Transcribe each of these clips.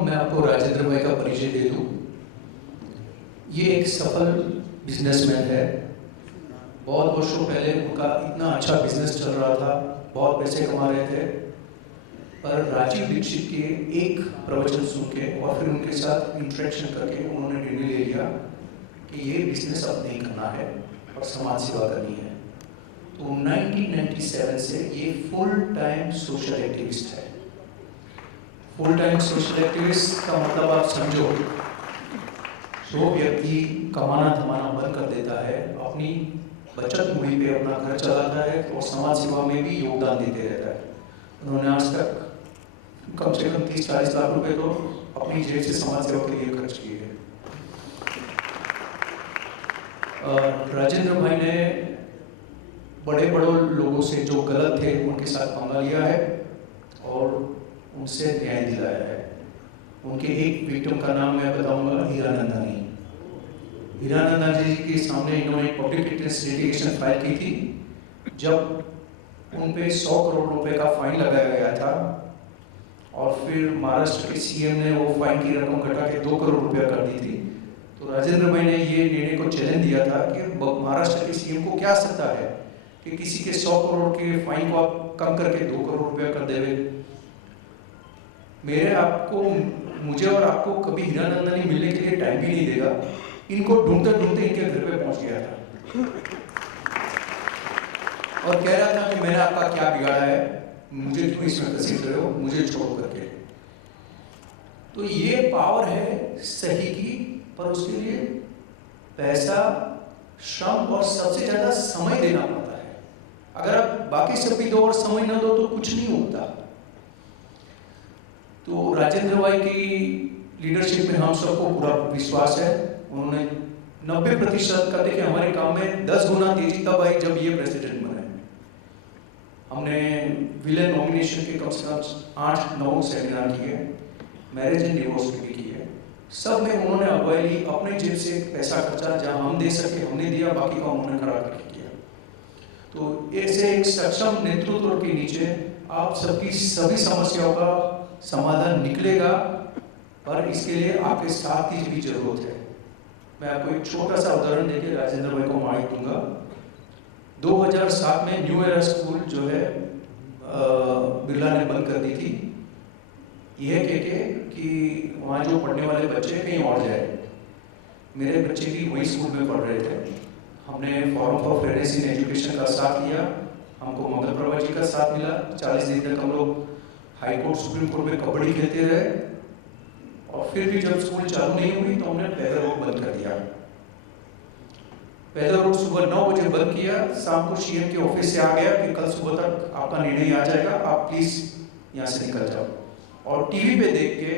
मैं आपको राजेंद्र भाई का परिचय दे दूं। ये एक सफल बिजनेसमैन है। बहुत वर्षों पहले उनका इतना अच्छा बिजनेस चल रहा था, बहुत पैसे कमा रहे थे, पर राजीव दीक्षित के एक प्रवचन सुन के और फिर उनके साथ इंटरेक्शन करके उन्होंने निर्णय ले लिया कि ये बिजनेस अब नहीं करना है और समाज सेवा करनी है। तो 1997 से ये फुल टाइम सोशल एक्टिविस्ट है। फुल टाइम सोशल एक्टिविस्ट का मतलब आप समझो, जो व्यक्ति कमाना धमाना बंद कर देता है, अपनी बचत मूल्य पे अपना घर चलाता है और समाज सेवा में भी योगदान देते रहता है। उन्होंने आज तक कम से कम 30-40 लाख रुपए तो अपनी जेब से समाज सेवा के लिए खर्च किए हैं। राजेंद्र भाई ने बड़े लोगों से जो गलत थे उनके साथ पंगा लिया है और उनसे न्याय दिलाया है। उनके एक विक्टिम का नाम मैं बताऊंगा, हीरानंदानी। हीरानंदानी जी के सामने इन्होंने पब्लिक इंटरेस्ट लिटिगेशन फाइल की थी, जब उन पे 100 करोड़ रुपए का फाइन लगाया गया था और फिर महाराष्ट्र के सीएम ने वो फाइन की रकम घटा के 2 करोड़ रुपया कर दी थी। तो राजेंद्र भाई ने ये निर्णय को चैलेंज दिया था कि महाराष्ट्र के सीएम को क्या सकता है कि किसी के 100 करोड़ के फाइन को आप कम करके 2 करोड़ रुपया कर देवे। मुझे और आपको कभी हीरानंदानी मिलने के लिए टाइम भी नहीं देगा। इनको ढूंढते ढूंढते इनके घर पे पहुंच गया था और कह रहा था कि मैंने आपका क्या बिगाड़ा है, मुझे क्यों इसमें घसीट रहे हो, मुझे छोड़ करके। तो ये पावर है सही की, पर उसके लिए पैसा, श्रम और सबसे ज्यादा समय देना पड़ता है। अगर आप बाकी सब भी दो और समय न दो तो कुछ नहीं होता। तो राजेंद्र भाई की लीडरशिप में हम सबको पूरा विश्वास है। उन्होंने 90% का, देखिए हमारे काम में 10 गुना तेजी तब आई जब ये प्रेसिडेंट बने। हमने विलेन नॉमिनेशन के कम से कम 8-9 सेमिनार किए, मैरिज एंड डिवोर्स के भी किए। सब में उन्होंने अगुवाई ली, अपने जेब से पैसा खर्चा, जहां हम दे सके हमने दिया, बाकी का उन्होंने खड़ा करके किया। तो ऐसे एक सक्षम नेतृत्व के नीचे आप सबकी सभी समस्याओं का समाधान निकलेगा, पर इसके लिए आपके साथ की भी जरूरत है। मैं आपको एक छोटा सा उदाहरण देके राजेंद्र भाई को माइक दूंगा। 2007 में न्यू एरा स्कूल जो है बिरला ने बंद कर दी थी, यह कह कि वहाँ जो पढ़ने वाले बच्चे कहीं और जाए। मेरे बच्चे भी वही स्कूल में पढ़ रहे थे। हमने forum for fairness in education का साथ लिया, हमको मंगल प्रभा जी का साथ मिला। 40 दिन तक हम लोग हाई कोर्ट, सुप्रीम कोर्ट में कबड्डी खेलते रहे और फिर भी जब स्कूल चालू नहीं हुई तो हमने पैदल रोड बंद कर दिया। पैदल रोड सुबह 9 बजे बंद किया। शाम को सीएम के ऑफिस से आ गया कि कल सुबह तक आपका निर्णय आ जाएगा, आप प्लीज यहाँ से निकल जाओ। और टीवी पे देख के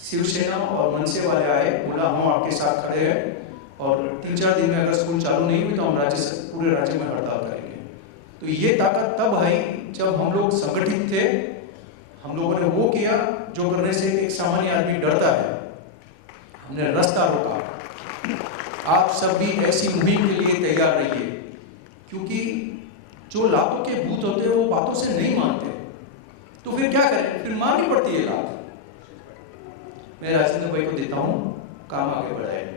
शिवसेना और मनसे वाले आए, बोला हम आपके साथ खड़े हैं और 3-4 दिन में अगर स्कूल चालू नहीं हुई तो हम पूरे राज्य में हड़ताल करेंगे। तो ये ताकत तब आई जब हम लोग संगठित थे। हम लोगों ने वो किया जो करने से एक सामान्य आदमी डरता है। हमने रास्ता रोका। आप सब भी ऐसी मुहिम के लिए तैयार रहिए, क्योंकि जो लातों के भूत होते हैं वो बातों से नहीं मानते, तो फिर क्या करें, फिर मारनी पड़ती है लात। मैं राजेंद्र भाई को देता हूं, काम आगे बढ़ाए।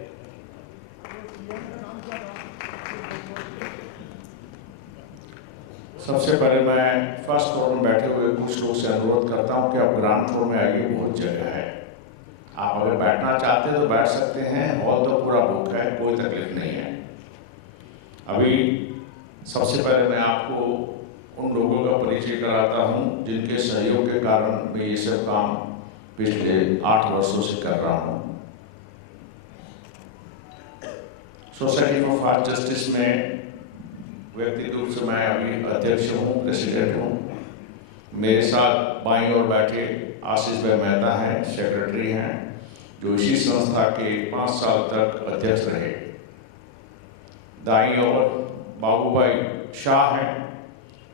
सबसे पहले मैं फर्स्ट फ्लोर में बैठे हुए कुछ लोग से अनुरोध करता हूं कि आप ग्राउंड फ्लोर में आइए, बहुत जगह है। आप अगर बैठना चाहते हैं तो बैठ सकते हैं, हॉल तो पूरा बुक है, कोई तकलीफ नहीं है। अभी सबसे पहले मैं आपको उन लोगों का परिचय कराता हूं जिनके सहयोग के कारण मैं ये सब काम पिछले 8 वर्षों से कर रहा हूं। सोसाइटी फॉर फास्ट जस्टिस में व्यक्तिगत रूप से मैं अभी अध्यक्ष हूँ, प्रेसिडेंट हूँ। मेरे साथ बाईं ओर बैठे आशीष भाई मेहता हैं, सेक्रेटरी हैं, जो इसी संस्था के 5 साल तक अध्यक्ष रहे। दाईं ओर बाबू भाई शाह हैं,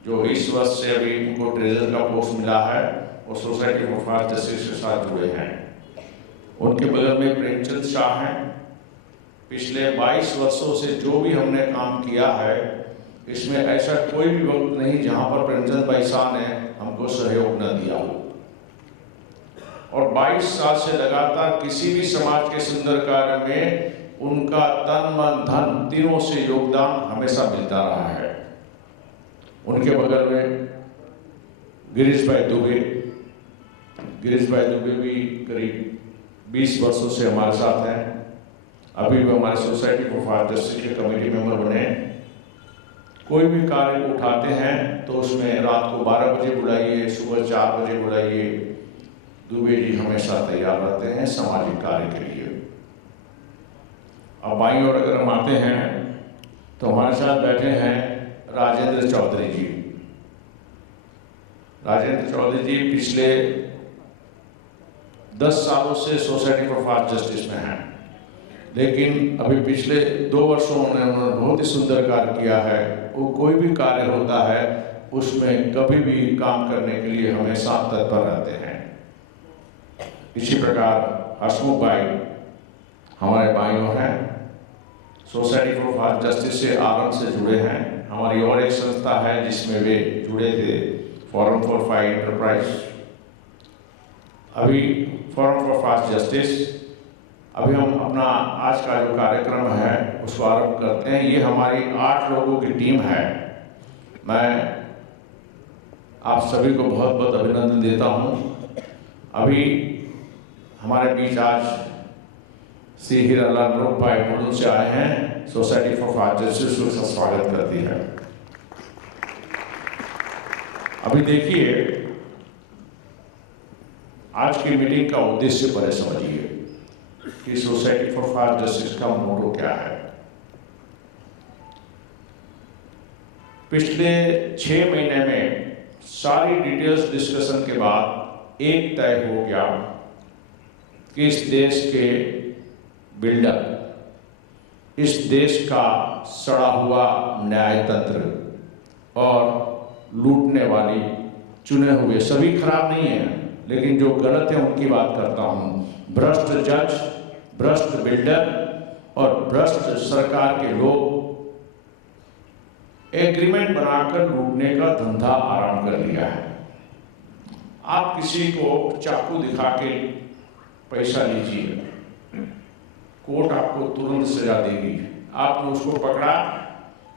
जो इस वर्ष से अभी उनको ट्रेजर का पोस्ट मिला है और सोसाइटी फॉर फास्ट जस्टिस के साथ जुड़े हैं। उनके बगल में प्रेमचंद शाह हैं। पिछले 22 वर्षों से जो भी हमने काम किया है, इसमें ऐसा कोई भी वक्त नहीं जहां पर प्रेमचंद भाई शाह ने हमको सहयोग न दिया हो। और 22 साल से लगातार किसी भी समाज के सुंदर कार्य में उनका तन मन धन तीनों से योगदान हमेशा मिलता रहा है। उनके बगल में गिरीश भाई दुबे भी करीब 20 वर्षों से हमारे साथ हैं। अभी भी हमारे सोसाइटी फॉर फायर जस्टिस के कमेटी मेंबर बने। कोई भी कार्य को उठाते हैं तो उसमें रात को 12 बजे बुलाइए, सुबह 4 बजे बुलाइए, दुबे जी हमेशा तैयार रहते हैं सामाजिक कार्य के लिए। अब बाईं ओर अगर हम आते हैं तो हमारे साथ बैठे हैं राजेंद्र चौधरी जी। राजेंद्र चौधरी जी पिछले 10 सालों से सोसाइटी फॉर फायर जस्टिस में हैं, लेकिन अभी पिछले 2 वर्षों में उन्होंने बहुत ही सुंदर कार्य किया है। वो कोई भी कार्य होता है उसमें कभी भी काम करने के लिए हमेशा तत्पर रहते हैं। इसी प्रकार हसमुख भाई हमारे बाईं ओर हैं, सोसाइटी फॉर फायर जस्टिस से आरंभ से जुड़े हैं। हमारी और एक संस्था है जिसमें वे जुड़े थे, फोरम फॉर फायर एंटरप्राइज। अभी फोरम फॉर फायर जस्टिस, अभी हम अपना आज का जो कार्यक्रम है उसको आरंभ करते हैं। ये हमारी 8 लोगों की टीम है। मैं आप सभी को बहुत बहुत अभिनंदन देता हूँ। अभी हमारे बीच आज श्री हीरालाल रूप भाई मुंडू से आए हैं। सोसाइटी फॉर फायर जस्टिस का स्वागत करती है। अभी देखिए, आज की मीटिंग का उद्देश्य पहले समझिए कि सोसाइटी फॉर फायर जस्टिस का मोटो क्या है। पिछले 6 महीने में सारी डिटेल्स डिस्कशन के बाद एक तय हो गया कि इस देश के बिल्डर, इस देश का सड़ा हुआ न्यायतंत्र और लूटने वाली चुने हुए, सभी खराब नहीं है लेकिन जो गलत है उनकी बात करता हूं, भ्रष्ट जज, भ्रष्ट बिल्डर और भ्रष्ट सरकार के लोग एग्रीमेंट बनाकर लूटने का धंधा आरंभ कर लिया है। आप किसी को चाकू दिखा के पैसा लीजिए, कोर्ट आपको तुरंत सजा देगी। आपने उसको पकड़ा,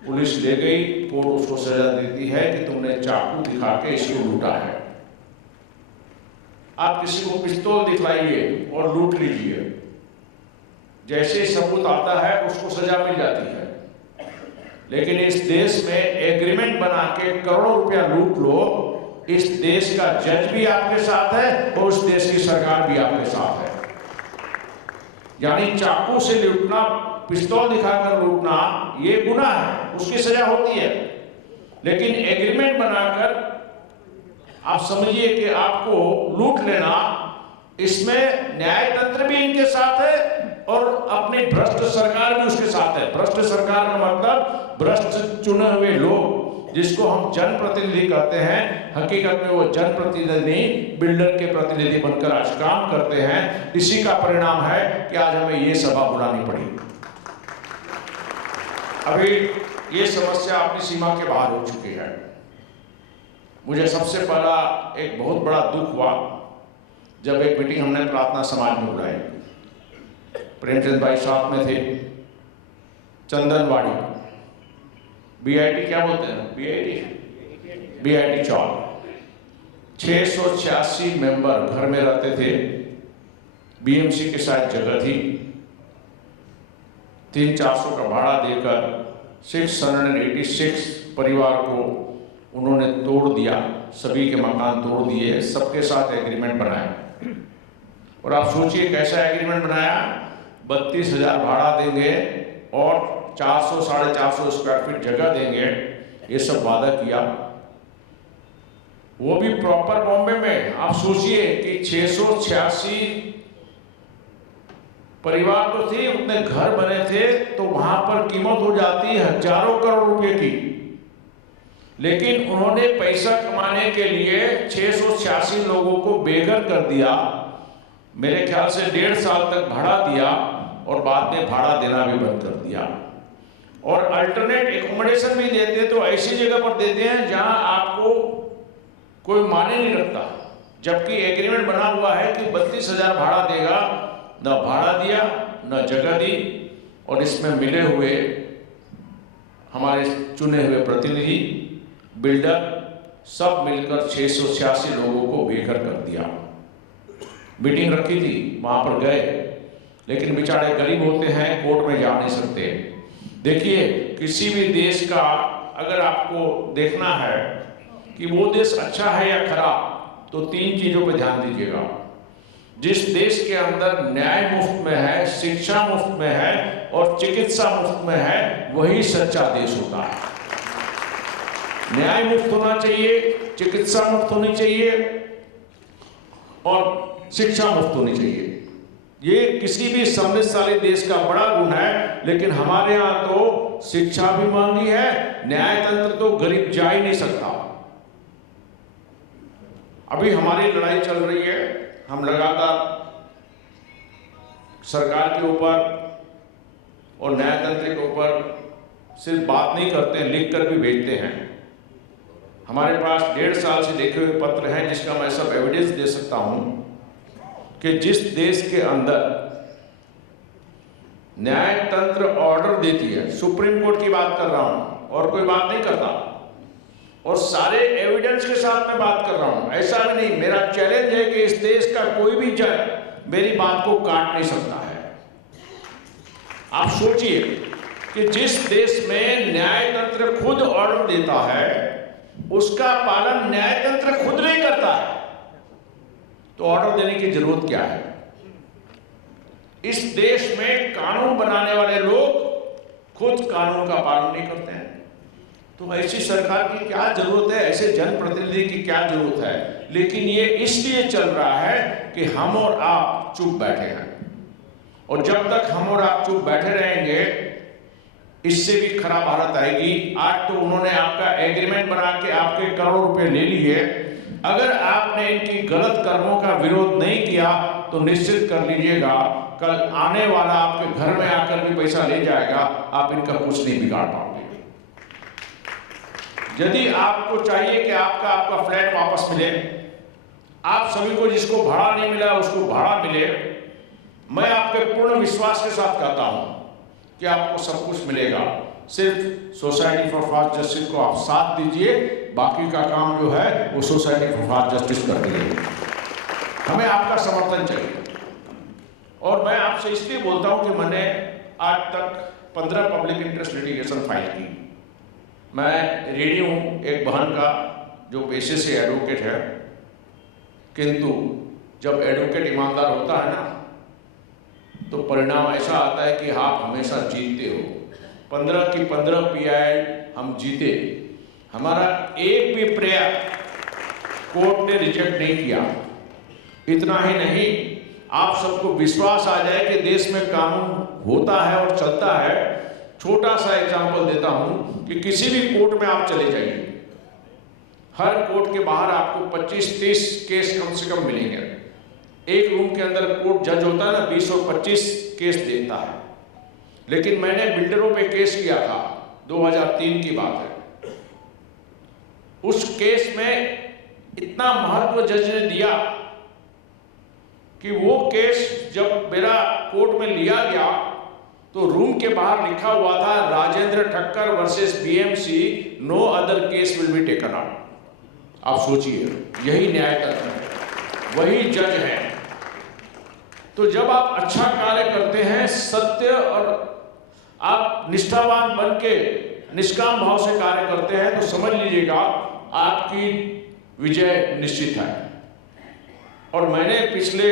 पुलिस ले गई, कोर्ट उसको सजा देती है कि तुमने चाकू दिखा के इसको लूटा है। आप किसी को पिस्तौल दिखलाइए और लूट लीजिए, जैसे सबूत आता है उसको सजा मिल जाती है। लेकिन इस देश में एग्रीमेंट बना के करोड़ों रुपया लूट लो, इस देश का जज भी आपके साथ है और उस देश की सरकार भी आपके साथ है। यानी चाकू से लूटना, पिस्तौल दिखाकर लूटना ये गुनाह है, उसकी सजा होती है। लेकिन एग्रीमेंट बनाकर आप समझिए कि आपको लूट लेना, इसमें न्यायतंत्र भी इनके साथ है और अपनी भ्रष्ट सरकार भी उसके साथ है। भ्रष्ट सरकार का मतलब भ्रष्ट चुने हुए लोग, जिसको हम जनप्रतिनिधि कहते हैं, हकीकत में वो जनप्रतिनिधि बिल्डर के प्रतिनिधि बनकर आज काम करते हैं। इसी का परिणाम है कि आज हमें ये सभा बुलानी पड़ी। अभी ये समस्या अपनी सीमा के बाहर हो चुकी है। मुझे सबसे पहला एक बहुत बड़ा दुख हुआ जब एक मीटिंग हमने प्रार्थना समाज में बुलाई। प्रेमचंद भाई साथ में थे, चंदनवाड़ी, बीआईटी क्या बोलते हैं, बीआईटी चौक, 686 मेंबर घर में रहते थे। बीएमसी के साथ जगह थी, 300-400 का भाड़ा देकर 686 परिवार को उन्होंने तोड़ दिया, सभी के मकान तोड़ दिए, सबके साथ एग्रीमेंट बनाया। और आप सोचिए कैसा एग्रीमेंट बनाया, 32,000 भाड़ा देंगे और 400-450 स्क्वायर फीट जगह देंगे, ये सब वादा किया। वो भी प्रॉपर बॉम्बे में। आप सोचिए कि 686 परिवार तो थे, उतने घर बने थे, तो वहां पर कीमत हो जाती है हजारों करोड़ रुपए की। लेकिन उन्होंने पैसा कमाने के लिए 686 लोगों को बेघर कर दिया। मेरे ख्याल से 1.5 साल तक भाड़ा दिया और बाद में भाड़ा देना भी बंद कर दिया। और अल्टरनेट एकोमोडेशन भी देते, तो ऐसी जगह पर देते हैं जहां आपको कोई माने नहीं रखता, जबकि एग्रीमेंट बना हुआ है कि 32,000 भाड़ा देगा, न भाड़ा दिया न जगह दी। और इसमें मिले हुए हमारे चुने हुए प्रतिनिधि बिल्डर सब मिलकर 686 लोगों को बेघर कर दिया। मीटिंग रखी थी, वहां पर गए, लेकिन बेचारे गरीब होते हैं, कोर्ट में जा नहीं सकते। देखिए, किसी भी देश का अगर आपको देखना है कि वो देश अच्छा है या खराब, तो 3 चीजों पर ध्यान दीजिएगा। जिस देश के अंदर न्याय मुफ्त में है, शिक्षा मुफ्त में है और चिकित्सा मुफ्त में है, वही सच्चा देश होता है। न्याय मुफ्त होना चाहिए, चिकित्सा मुफ्त होनी चाहिए और शिक्षा मुफ्त होनी चाहिए। ये किसी भी समृद्धशाली देश का बड़ा गुण है। लेकिन हमारे यहाँ तो शिक्षा भी महंगी है, न्यायतंत्र तो गरीब जा ही नहीं सकता। अभी हमारी लड़ाई चल रही है, हम लगातार सरकार के ऊपर और न्यायतंत्र के ऊपर सिर्फ बात नहीं करते, लिख कर भी भेजते हैं। हमारे पास 1.5 साल से लिखे हुए पत्र हैं, जिसका मैं सब एविडेंस दे सकता हूं कि जिस देश के अंदर न्यायतंत्र ऑर्डर देती है, सुप्रीम कोर्ट की बात कर रहा हूं और कोई बात नहीं करता, और सारे एविडेंस के साथ मैं बात कर रहा हूं। ऐसा भी नहीं, मेरा चैलेंज है कि इस देश का कोई भी जज मेरी बात को काट नहीं सकता है। आप सोचिए कि जिस देश में न्यायतंत्र खुद ऑर्डर देता है, उसका पालन न्यायतंत्र खुद नहीं करता है, तो ऑर्डर देने की जरूरत क्या है? इस देश में कानून बनाने वाले लोग खुद कानून का पालन नहीं करते हैं, तो ऐसी सरकार की क्या जरूरत है, ऐसे जनप्रतिनिधि की क्या जरूरत है? लेकिन ये इसलिए चल रहा है कि हम और आप चुप बैठे हैं, और जब तक हम और आप चुप बैठे रहेंगे, इससे भी खराब हालत आएगी। आज तो उन्होंने आपका एग्रीमेंट बना के आपके करोड़ों रुपए ले लिए। अगर आपने इनकी गलत कर्मों का विरोध नहीं किया तो निश्चित कर लीजिएगा, कल आने वाला आपके घर में आकर भी पैसा ले जाएगा, आप इनका कुछ नहीं बिगाड़ पाओगे। यदि आपको चाहिए कि आपका फ्लैट वापस मिले, आप सभी को जिसको भाड़ा नहीं मिला उसको भाड़ा मिले, मैं आपके पूर्ण विश्वास के साथ कहता हूं कि आपको सब कुछ मिलेगा। सिर्फ सोसाइटी फॉर फास्ट जस्टिस को आप साथ दीजिए, बाकी का काम जो है वो सोसाइटी फॉर फास्ट जस्टिस कर देगी। हमें आपका समर्थन चाहिए। और मैं आपसे इसलिए बोलता हूं कि मैंने आज तक 15 पब्लिक इंटरेस्ट लिटिगेशन फाइल की। मैं ऋणी हूं एक बहन का जो पेशे से एडवोकेट है, किंतु जब एडवोकेट ईमानदार होता है ना, तो परिणाम ऐसा आता है कि आप हमेशा जीतते हो। 15 की 15 PI हम जीते, हमारा एक भी प्रेयर कोर्ट ने रिजेक्ट नहीं किया। इतना ही नहीं, आप सबको विश्वास आ जाए कि देश में कानून होता है और चलता है। छोटा सा एग्जांपल देता हूं कि किसी भी कोर्ट में आप चले जाइए, हर कोर्ट के बाहर आपको 25-30 केस कम से कम मिलेंगे। एक रूम के अंदर कोर्ट जज होता है ना, 20 और 25 केस देखता है। लेकिन मैंने बिल्डरों पे केस किया था, 2003 की बात है। उस केस में इतना महत्व जज ने दिया कि वो केस जब मेरा कोर्ट में लिया गया तो रूम के बाहर लिखा हुआ था, Rajendra Thakkar versus BMC, no other case will be taken out. आप सोचिए, यही न्यायतंत्र है, वही जज है। तो जब आप अच्छा कार्य करते हैं, सत्य और आप निष्ठावान बन के निष्काम भाव से कार्य करते हैं, तो समझ लीजिएगा आपकी विजय निश्चित है। और मैंने पिछले,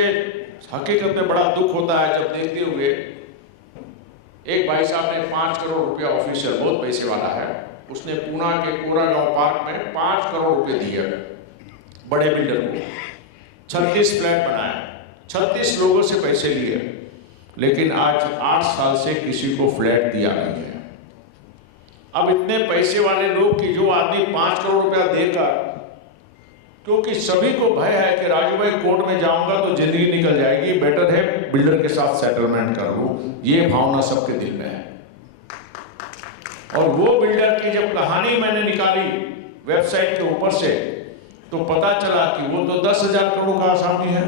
हकीकत में बड़ा दुख होता है जब देखते हुए, एक भाई साहब ने 5 करोड़ रुपया, ऑफिशियल बहुत पैसे वाला है, उसने पूना के कोरागांव पार्क में 5 करोड़ रुपए दिए बड़े बिल्डर को, 36 फ्लैट बनाया, 36 लोगों से पैसे लिए, लेकिन आज 8 साल से किसी को फ्लैट दिया नहीं है। अब इतने पैसे वाले लोग कि जो आदमी 5 करोड़ रुपया देकर, क्योंकि सभी को भय है कि राजू भाई कोर्ट में जाऊंगा तो जिंदगी निकल जाएगी, बेटर है बिल्डर के साथ सेटलमेंट कर लूं, ये भावना सबके दिल में है। और वो बिल्डर की जब कहानी मैंने निकाली वेबसाइट के ऊपर से, तो पता चला कि वो तो 10,000 करोड़ का आसामी है।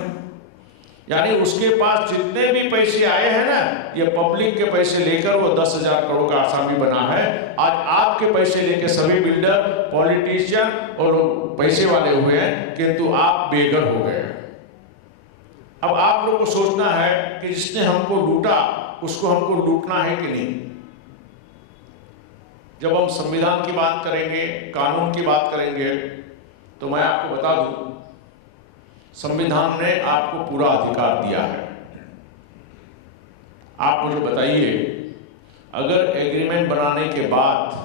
यानी उसके पास जितने भी पैसे आए हैं ना, ये पब्लिक के पैसे लेकर वो 10,000 करोड़ का आसामी बना है। आज आपके पैसे लेके सभी बिल्डर, पॉलिटिशियन और पैसे वाले हुए हैं, किंतु आप बेघर हो गए। अब आप लोगों को सोचना है कि जिसने हमको लूटा उसको हमको लूटना है कि नहीं। जब हम संविधान की बात करेंगे, कानून की बात करेंगे, तो मैं आपको बता दूं, संविधान ने आपको पूरा अधिकार दिया है। आप मुझे बताइए, अगर एग्रीमेंट बनाने के बाद,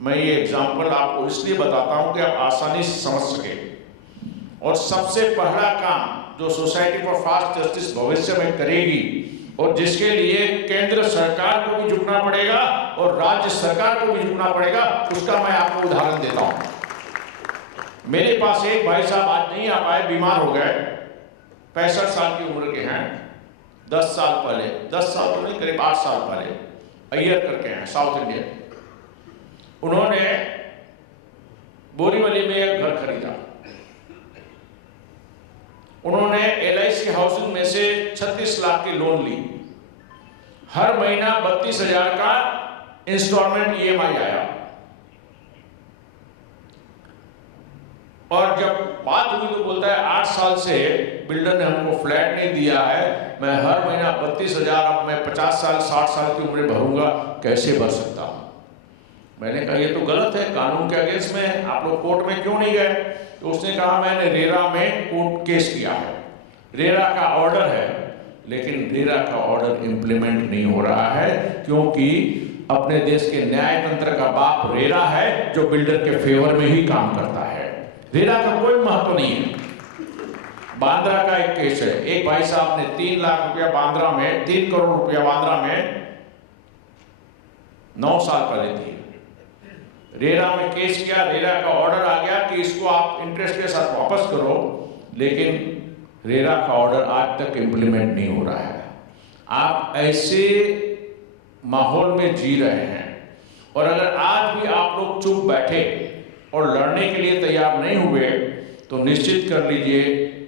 मैं ये एग्जाम्पल आपको इसलिए बताता हूं कि आप आसानी से समझ सके, और सबसे पहला काम जो सोसाइटी फॉर फास्ट जस्टिस भविष्य में करेगी और जिसके लिए केंद्र सरकार को भी झुकना पड़ेगा और राज्य सरकार को भी झुकना पड़ेगा, उसका मैं आपको उदाहरण देता हूं। मेरे पास एक भाई साहब आज नहीं आ पाए, बीमार हो गए, 65 साल की उम्र के हैं। 10 साल पहले, 10 साल तो नहीं, करीब 8 साल पहले अय्यर करके हैं, साउथ इंडियन। उन्होंने बोरीवली में एक घर खरीदा। उन्होंने LIC हाउसिंग में से 36 लाख की लोन ली। हर महीना 32,000 का इंस्टॉलमेंट EMI आया। और जब बात हुई तो बोलता है 8 साल से बिल्डर ने हमको फ्लैट नहीं दिया है, मैं हर महीना 32,000, अब मैं 50 साल 60 साल की उम्र भरूंगा, कैसे भर सकता हूं। मैंने कहा ये तो गलत है, कानून के अगेंस्ट में है, आप लोग कोर्ट में क्यों नहीं गए। तो उसने कहा मैंने रेरा में कोर्ट केस किया है, रेरा का ऑर्डर है, लेकिन रेरा का ऑर्डर इंप्लीमेंट नहीं हो रहा है, क्योंकि अपने देश के न्याय तंत्र का बाप रेरा है, जो बिल्डर के फेवर में ही काम करता है। रेरा का कोई महत्व नहीं है। बांद्रा का एक केस है, एक भाई साहब ने 3 लाख रुपया बांद्रा में, 3 करोड़ रुपया बांद्रा में 9 साल पहले दिए। रेरा में केस किया, रेरा का ऑर्डर आ गया कि इसको आप इंटरेस्ट के साथ वापस करो, लेकिन रेरा का ऑर्डर आज तक इंप्लीमेंट नहीं हो रहा है। आप ऐसे माहौल में जी रहे हैं, और अगर आज भी आप लोग चुप बैठे और लड़ने के लिए तैयार नहीं हुए, तो निश्चित कर लीजिए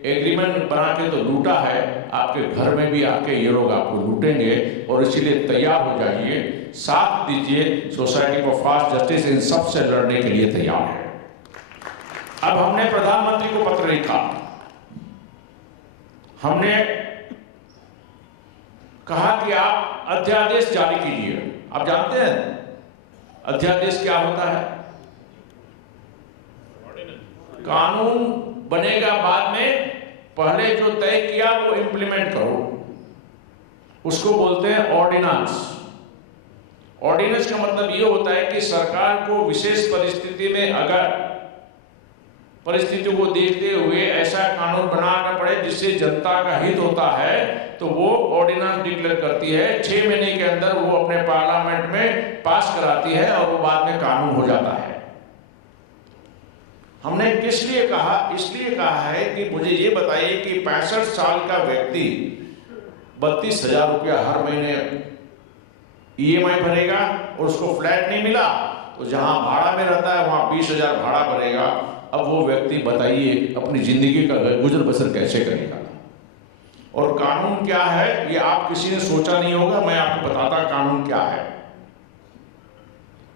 एग्रीमेंट बना के तो लूटा है, आपके घर में भी आके ये लोग आपको लूटेंगे। और इसीलिए तैयार हो जाइए, साथ दीजिए, society for fast justice in सब से लड़ने के लिए तैयार है। अब हमने प्रधानमंत्री को पत्र लिखा, हमने कहा कि आप अध्यादेश जारी कीजिए। आप जानते हैं अध्यादेश क्या होता है? कानून बनेगा बाद में, पहले जो तय किया वो इंप्लीमेंट करो, उसको बोलते हैं ऑर्डिनेंस। ऑर्डिनेंस का मतलब ये होता है कि सरकार को विशेष परिस्थिति में, अगर परिस्थिति को देखते हुए ऐसा कानून बनाना पड़े जिससे जनता का हित होता है, तो वो ऑर्डिनेंस डिक्लेयर करती है। 6 महीने के अंदर वो अपने पार्लियामेंट में पास कराती है और वो बाद में कानून हो जाता है। हमने किस लिए कहा? इसलिए कहा है कि मुझे ये बताइए कि 65 साल का व्यक्ति 32,000 रुपया हर महीने EMI भरेगा और उसको फ्लैट नहीं मिला, तो जहां भाड़ा में रहता है वहां 20,000 भाड़ा भरेगा। अब वो व्यक्ति बताइए अपनी जिंदगी का गुजर बसर कैसे करेगा? और कानून क्या है ये आप किसी ने सोचा नहीं होगा, मैं आपको बताता कानून क्या है।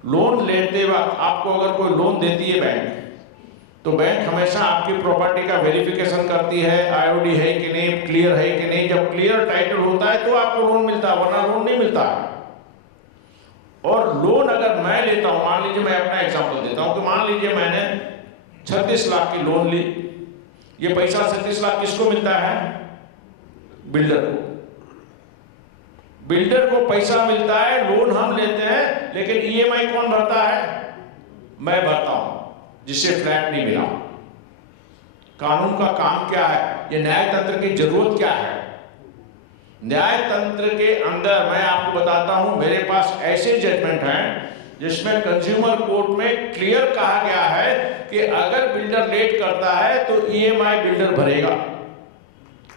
लोन लेते वक्त आपको अगर कोई लोन देती है बैंक, तो बैंक हमेशा आपकी प्रॉपर्टी का वेरिफिकेशन करती है, IOD है कि नहीं, क्लियर है कि नहीं। जब क्लियर टाइटल होता है तो आपको लोन मिलता है, वरना लोन नहीं मिलता है। और लोन अगर मैं लेता हूं, मान लीजिए मैं अपना एग्जांपल देता हूं कि मान लीजिए मैंने 36 लाख की लोन ली। ये पैसा 36 लाख किसको मिलता है? बिल्डर को। बिल्डर को पैसा मिलता है, लोन हम लेते हैं, लेकिन EMI कौन भरता है? मैं भरता हूं, जिससे फ्लैट नहीं मिला। कानून का काम क्या है? ये न्याय तंत्र की जरूरत क्या है? न्याय तंत्र के अंदर मैं आपको बताता हूं, मेरे पास ऐसे जजमेंट हैं जिसमें कंज्यूमर कोर्ट में क्लियर कहा गया है कि अगर बिल्डर लेट करता है तो EMI बिल्डर भरेगा।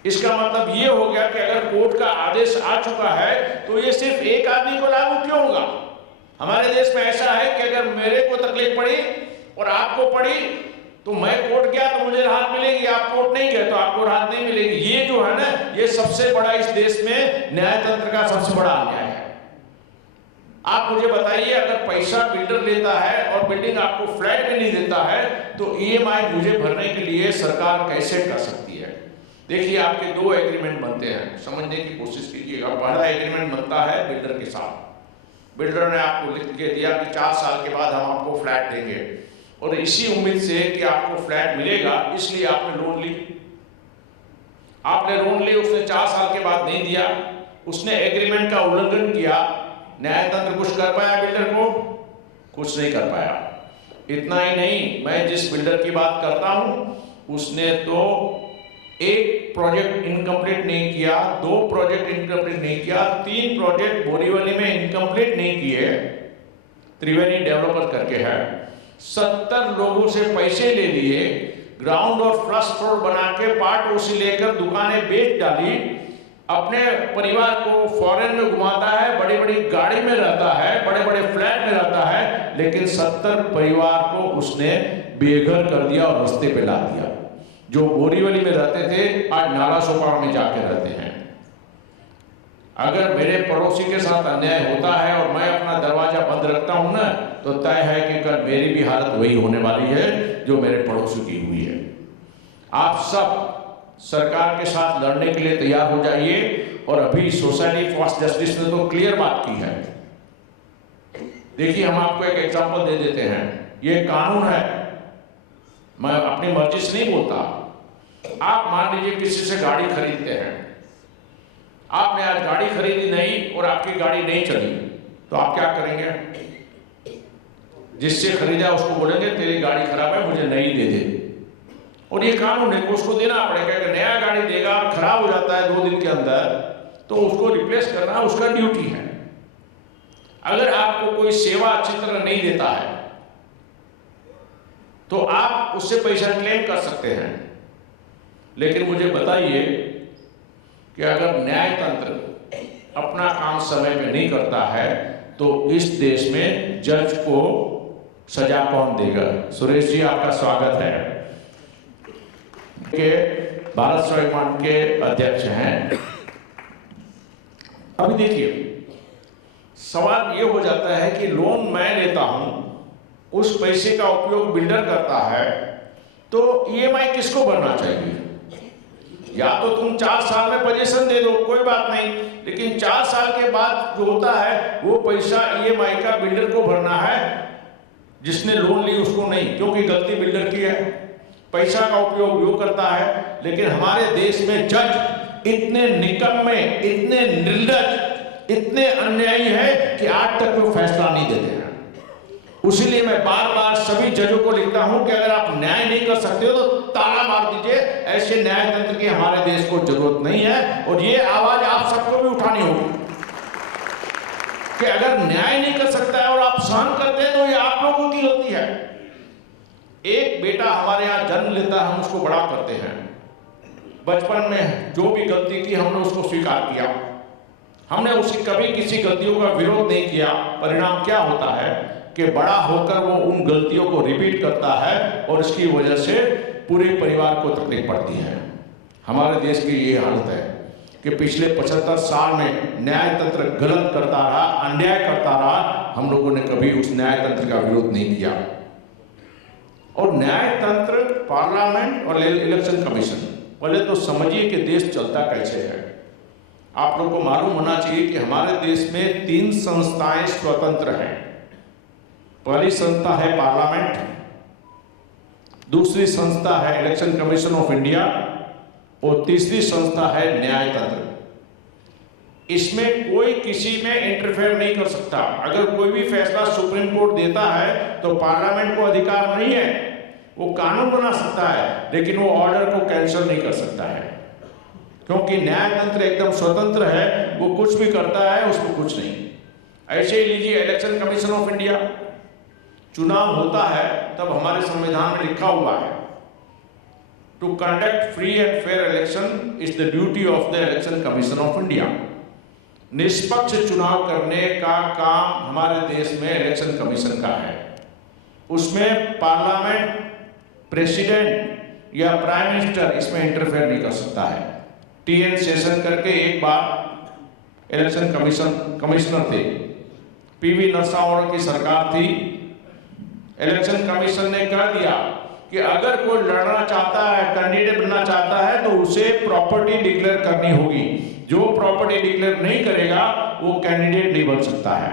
इसका मतलब ये हो गया कि अगर कोर्ट का आदेश आ चुका है तो ये सिर्फ एक आदमी को लागू क्यों होगा? हमारे देश में ऐसा है कि अगर मेरे को तकलीफ पड़ी और आपको पड़ी तो मैं कोर्ट गया तो मुझे राहत मिलेगी, आप कोर्ट नहीं गए तो आपको राहत नहीं मिलेगी। ये जो है ना, ये सबसे बड़ा इस देश में न्यायतंत्र का सबसे बड़ा अन्याय है। आप मुझे बताइए, अगर पैसा बिल्डर लेता है और बिल्डिंग आपको फ्लैट में नहीं देता है तो ईएमआई मुझे भरने के लिए सरकार कैसे कर सकती है? देखिए, आपके दो एग्रीमेंट बनते हैं, समझने की कोशिश कीजिएगा। पहला एग्रीमेंट बनता है बिल्डर के साथ। बिल्डर ने आपको लिख के दिया कि 4 साल के बाद हम आपको फ्लैट देंगे, और इसी उम्मीद से कि आपको फ्लैट मिलेगा इसलिए आपने लोन ली। आपने लोन ली, उसने 4 साल के बाद नहीं दिया, उसने एग्रीमेंट का उल्लंघन किया। न्यायतंत्र कुछ कर पाया बिल्डर को? कुछ नहीं कर पाया। इतना ही नहीं, मैं जिस बिल्डर की बात करता हूं उसने तो एक प्रोजेक्ट इनकम्प्लीट नहीं किया, 2 प्रोजेक्ट इनकम्प्लीट नहीं किया, 3 प्रोजेक्ट बोरीवली में इनकम्प्लीट नहीं किए। त्रिवेणी डेवलपर करके है, 70 लोगों से पैसे ले लिए, ग्राउंड और फर्स्ट फ्लोर बना के पार्ट ओसी लेकर दुकानें बेच डाली, अपने परिवार को फॉरेन में घुमाता है, बड़ी बड़ी गाड़ी में रहता है, बड़े बड़े फ्लैट में रहता है, लेकिन 70 परिवार को उसने बेघर कर दिया और रास्ते पे ला दिया। जो बोरीवली में रहते थे आज नाला सोपारा में जाके रहते हैं। अगर मेरे पड़ोसी के साथ अन्याय होता है और मैं अपना दरवाजा बंद रखता हूं ना, तो तय है कि कल मेरी भी हालत वही होने वाली है जो मेरे पड़ोसी की हुई है। आप सब सरकार के साथ लड़ने के लिए तैयार हो जाइए। और अभी सोसाइटी फॉर जस्टिस ने तो क्लियर बात की है। देखिए, हम आपको एक एग्जांपल दे देते हैं। ये कानून है, मैं अपनी मर्जी से नहीं बोलता। आप मान लीजिए किसी से गाड़ी खरीदते हैं, आपने आज गाड़ी खरीदी नहीं और आपकी गाड़ी नहीं चली, तो आप क्या करेंगे? जिससे खरीदा उसको बोलेंगे तेरी गाड़ी खराब है, मुझे नई दे दे। और ये कानून है कि उसको देना पड़ेगा। अगर नया गाड़ी देगा और खराब हो जाता है 2 दिन के अंदर, तो उसको रिप्लेस करना उसका ड्यूटी है। अगर आपको कोई सेवा अच्छी तरह नहीं देता है तो आप उससे पैसा क्लेम कर सकते हैं। लेकिन मुझे बताइए कि अगर न्यायतंत्र अपना काम समय पे नहीं करता है तो इस देश में जज को सजा कौन देगा? सुरेश जी, आपका स्वागत है, के भारत स्वाभिमान के अध्यक्ष हैं। अभी देखिए, सवाल ये हो जाता है कि लोन मैं लेता हूं, उस पैसे का उपयोग बिल्डर करता है, तो ईएमआई किसको भरना चाहिए? या तो तुम 4 साल में पोजीशन दे दो, कोई बात नहीं, लेकिन 4 साल के बाद जो होता है वो पैसा ईएमआई का बिल्डर को भरना है, जिसने लोन ली उसको नहीं, क्योंकि गलती बिल्डर की है। पैसा का उपयोग वो करता है। लेकिन हमारे देश में जज इतने निकम्मे, इतने निर्लज्ज, इतने अन्यायी है कि आज तक वो फैसला नहीं देते हैं। उसीलिए मैं बार बार सभी जजों को लिखता हूं कि अगर आप न्याय नहीं कर सकते हो तो ताला मार दीजिए। ऐसे न्यायतंत्र की हमारे देश को जरूरत नहीं है। और ये आवाज आप सबको भी उठानी होगी कि अगर न्याय नहीं कर सकता है और आप सहन करते हैं तो ये आप लोगों की गलती है। एक बेटा हमारे यहाँ जन्म लेता है, हम उसको बड़ा करते हैं। बचपन में जो भी गलती की हमने उसको स्वीकार किया, हमने उसकी कभी किसी गलतियों का विरोध नहीं किया। परिणाम क्या होता है कि बड़ा होकर वो उन गलतियों को रिपीट करता है और इसकी वजह से पूरे परिवार को तकलीफ पड़ती है। हमारे देश की ये हालत है कि पिछले 75 साल में न्यायतंत्र गलत करता रहा, अन्याय करता रहा, हम लोगों ने कभी उस न्यायतंत्र का विरोध नहीं किया। और न्यायतंत्र, पार्लियामेंट और इलेक्शन कमीशन, पहले तो समझिए कि देश चलता कैसे है। आप लोगों को मालूम होना चाहिए कि हमारे देश में 3 संस्थाएं स्वतंत्र हैं। पहली संस्था है पार्लियामेंट, दूसरी संस्था है इलेक्शन कमीशन ऑफ इंडिया और तीसरी संस्था है न्यायतंत्र। इसमें कोई किसी में इंटरफेयर नहीं कर सकता। अगर कोई भी फैसला सुप्रीम कोर्ट देता है तो पार्लियामेंट को अधिकार नहीं है, वो कानून बना सकता है लेकिन वो ऑर्डर को कैंसिल नहीं कर सकता है, क्योंकि न्यायतंत्र एकदम स्वतंत्र है, वो कुछ भी करता है, उसको कुछ नहीं। ऐसे ही लीजिए इलेक्शन कमीशन ऑफ इंडिया, चुनाव होता है तब हमारे संविधान में लिखा हुआ है to conduct free and fair election is the duty of the election commission of India. निष्पक्ष चुनाव करने का काम हमारे देश में इलेक्शन कमीशन का है। उसमें पार्लियामेंट प्रेसिडेंट या प्राइम मिनिस्टर इसमें इंटरफेयर नहीं कर सकता है। टीएन शेषन करके एक बार इलेक्शन कमिश्नर थे, पीवी नरसावड़ की सरकार थी। इलेक्शन कमीशन ने कह दिया कि अगर कोई लड़ना चाहता है, कैंडिडेट बनना चाहता है, तो उसे प्रॉपर्टी डिक्लेयर करनी होगी। जो प्रॉपर्टी डिक्लेयर नहीं करेगा वो कैंडिडेट नहीं बन सकता है।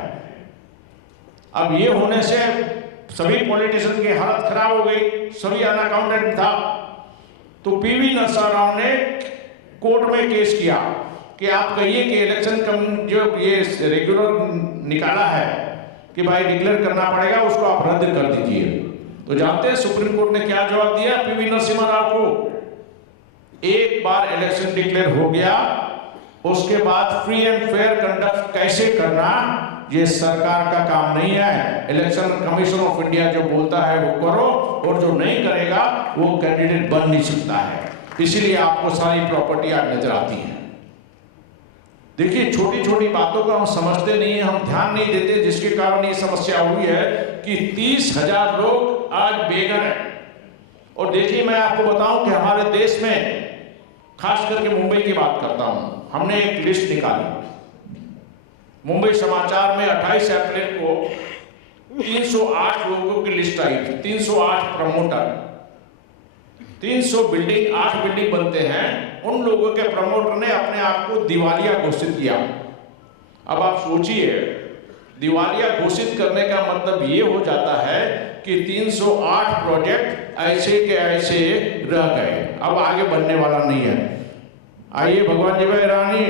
अब ये होने से सभी पॉलिटिशियन की हालत खराब हो गई, सभी अनअकाउंटेड था। तो पीवी नरसिम्हा राव ने कोर्ट में केस किया कि आप कहिए कि इलेक्शन जो ये रेगुलर निकाला है कि भाई डिक्लेयर करना पड़ेगा, उसको आप रद्द कर दीजिए। तो जानते हैं सुप्रीम कोर्ट ने क्या जवाब दिया पीवी नरसिम्हा राव को? एक बार इलेक्शन डिक्लेयर हो गया, उसके बाद फ्री एंड फेयर कंडक्ट कैसे करना ये सरकार का काम नहीं है। इलेक्शन कमीशन ऑफ इंडिया जो बोलता है वो करो, और जो नहीं करेगा वो कैंडिडेट बन नहीं सकता है। इसीलिए आपको सारी प्रॉपर्टी आज नजर आती है। देखिए, छोटी छोटी बातों को हम समझते नहीं है, हम ध्यान नहीं देते, जिसके कारण ये समस्या हुई है कि 30,000 लोग आज बेघर हैं। और देखिए, मैं आपको बताऊं कि हमारे देश में, खास करके मुंबई की बात करता हूं, हमने एक लिस्ट निकाली। मुंबई समाचार में 28 अप्रैल को 308 लोगों की लिस्ट आई थी। 308 प्रमोटर, 300 बिल्डिंग, 8 बिल्डिंग बनते हैं, उन लोगों के प्रमोटर ने अपने आप को दिवालिया घोषित किया। अब आप सोचिए, दिवालिया घोषित करने का मतलब ये हो जाता है कि 308 प्रोजेक्ट ऐसे के ऐसे रह गए, अब आगे बनने वाला नहीं है। आइए भगवान जी भाई रानी,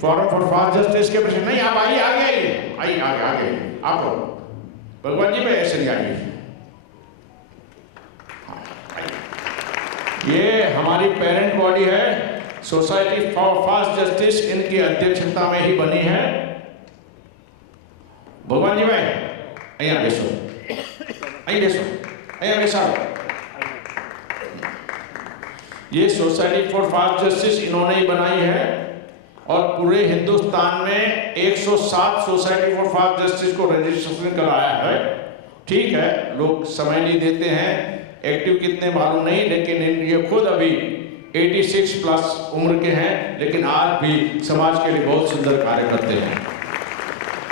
फोरम फॉर फास्ट जस्टिस के प्रेसिडेंट, नहीं आप आइए, आगे आइए, आइए आगे आगे, आप भगवान जी भाई ऐसे नहीं आइए। ये हमारी पेरेंट बॉडी है, सोसाइटी फॉर फास्ट जस्टिस, इनकी अध्यक्षता में ही बनी है। भगवान जी भाई અહીંયા બેસો, અહીં બેસો, અહીંયા બેસાડો। ये सोसाइटी फॉर फास्ट जस्टिस इन्होंने ही बनाई है, और पूरे हिंदुस्तान में 107 सोसाइटी फॉर फास्ट जस्टिस को रजिस्ट्रेशन कराया है। ठीक है, लोग समय नहीं देते हैं, एक्टिव कितने मालूम नहीं, लेकिन ये खुद अभी 86 प्लस उम्र के हैं, लेकिन आज भी समाज के लिए बहुत सुंदर कार्य करते हैं।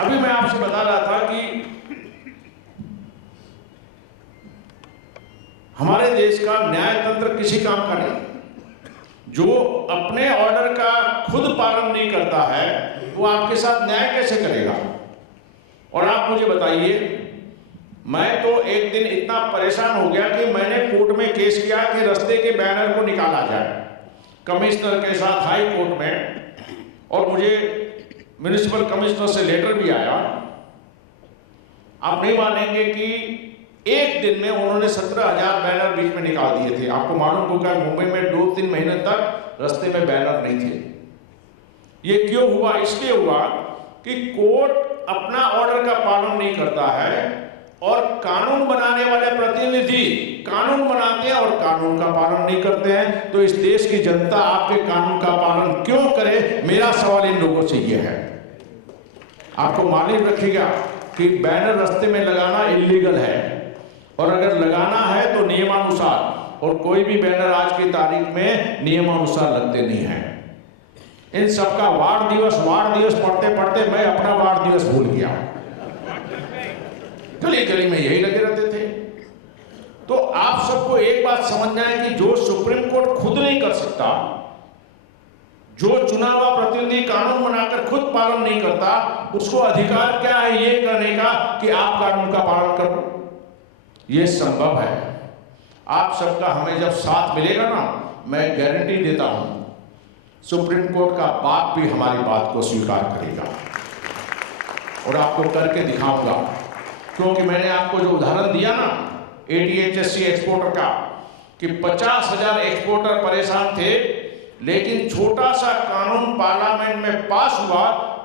अभी मैं आपसे बता रहा था कि हमारे देश का न्याय तंत्र किसी काम का नहीं। जो अपने ऑर्डर का खुद पालन नहीं करता है वो आपके साथ न्याय कैसे करेगा? और आप मुझे बताइए, मैं तो एक दिन इतना परेशान हो गया कि मैंने कोर्ट में केस किया कि रास्ते के बैनर को निकाला जाए, कमिश्नर के साथ हाई कोर्ट में, और मुझे म्युनिसिपल कमिश्नर से लेटर भी आया। आप नहीं मानेंगे कि एक दिन में उन्होंने 17,000 बैनर बीच में निकाल दिए थे। आपको मालूम होगा मुंबई में 2-3 महीने तक रास्ते में बैनर नहीं थे। ये क्यों हुआ? इसलिए हुआ कि कोर्ट अपना ऑर्डर का पालन नहीं करता है, और कानून बनाने वाले प्रतिनिधि कानून बनाते हैं और कानून का पालन नहीं करते हैं। तो इस देश की जनता आपके कानून का पालन क्यों करे? मेरा सवाल इन लोगों से यह है। आपको मालूम रखिएगा कि बैनर रास्ते में लगाना इलीगल है, और अगर लगाना है तो नियमानुसार, और कोई भी बैनर आज की तारीख में नियमानुसार लगते नहीं हैं। इन सबका वार दिवस पढ़ते पढ़ते मैं अपना वार दिवस भूल गया। गली गली में यही लगे रहते थे। तो आप सबको एक बात समझना है कि जो सुप्रीम कोर्ट खुद नहीं कर सकता, जो चुना हुआ प्रतिनिधि कानून बनाकर खुद पालन नहीं करता, उसको अधिकार क्या है ये कहने का कि आप कानून का पालन करो? ये संभव है। आप सबका हमें जब साथ मिलेगा ना, मैं गारंटी देता हूं सुप्रीम कोर्ट का बाप भी हमारी बात को स्वीकार करेगा, और आपको करके दिखाऊंगा। क्योंकि मैंने आपको जो उदाहरण दिया ना ATHSC एक्सपोर्टर का, कि 50,000 एक्सपोर्टर परेशान थे, लेकिन छोटा सा कानून पार्लियामेंट में पास हुआ,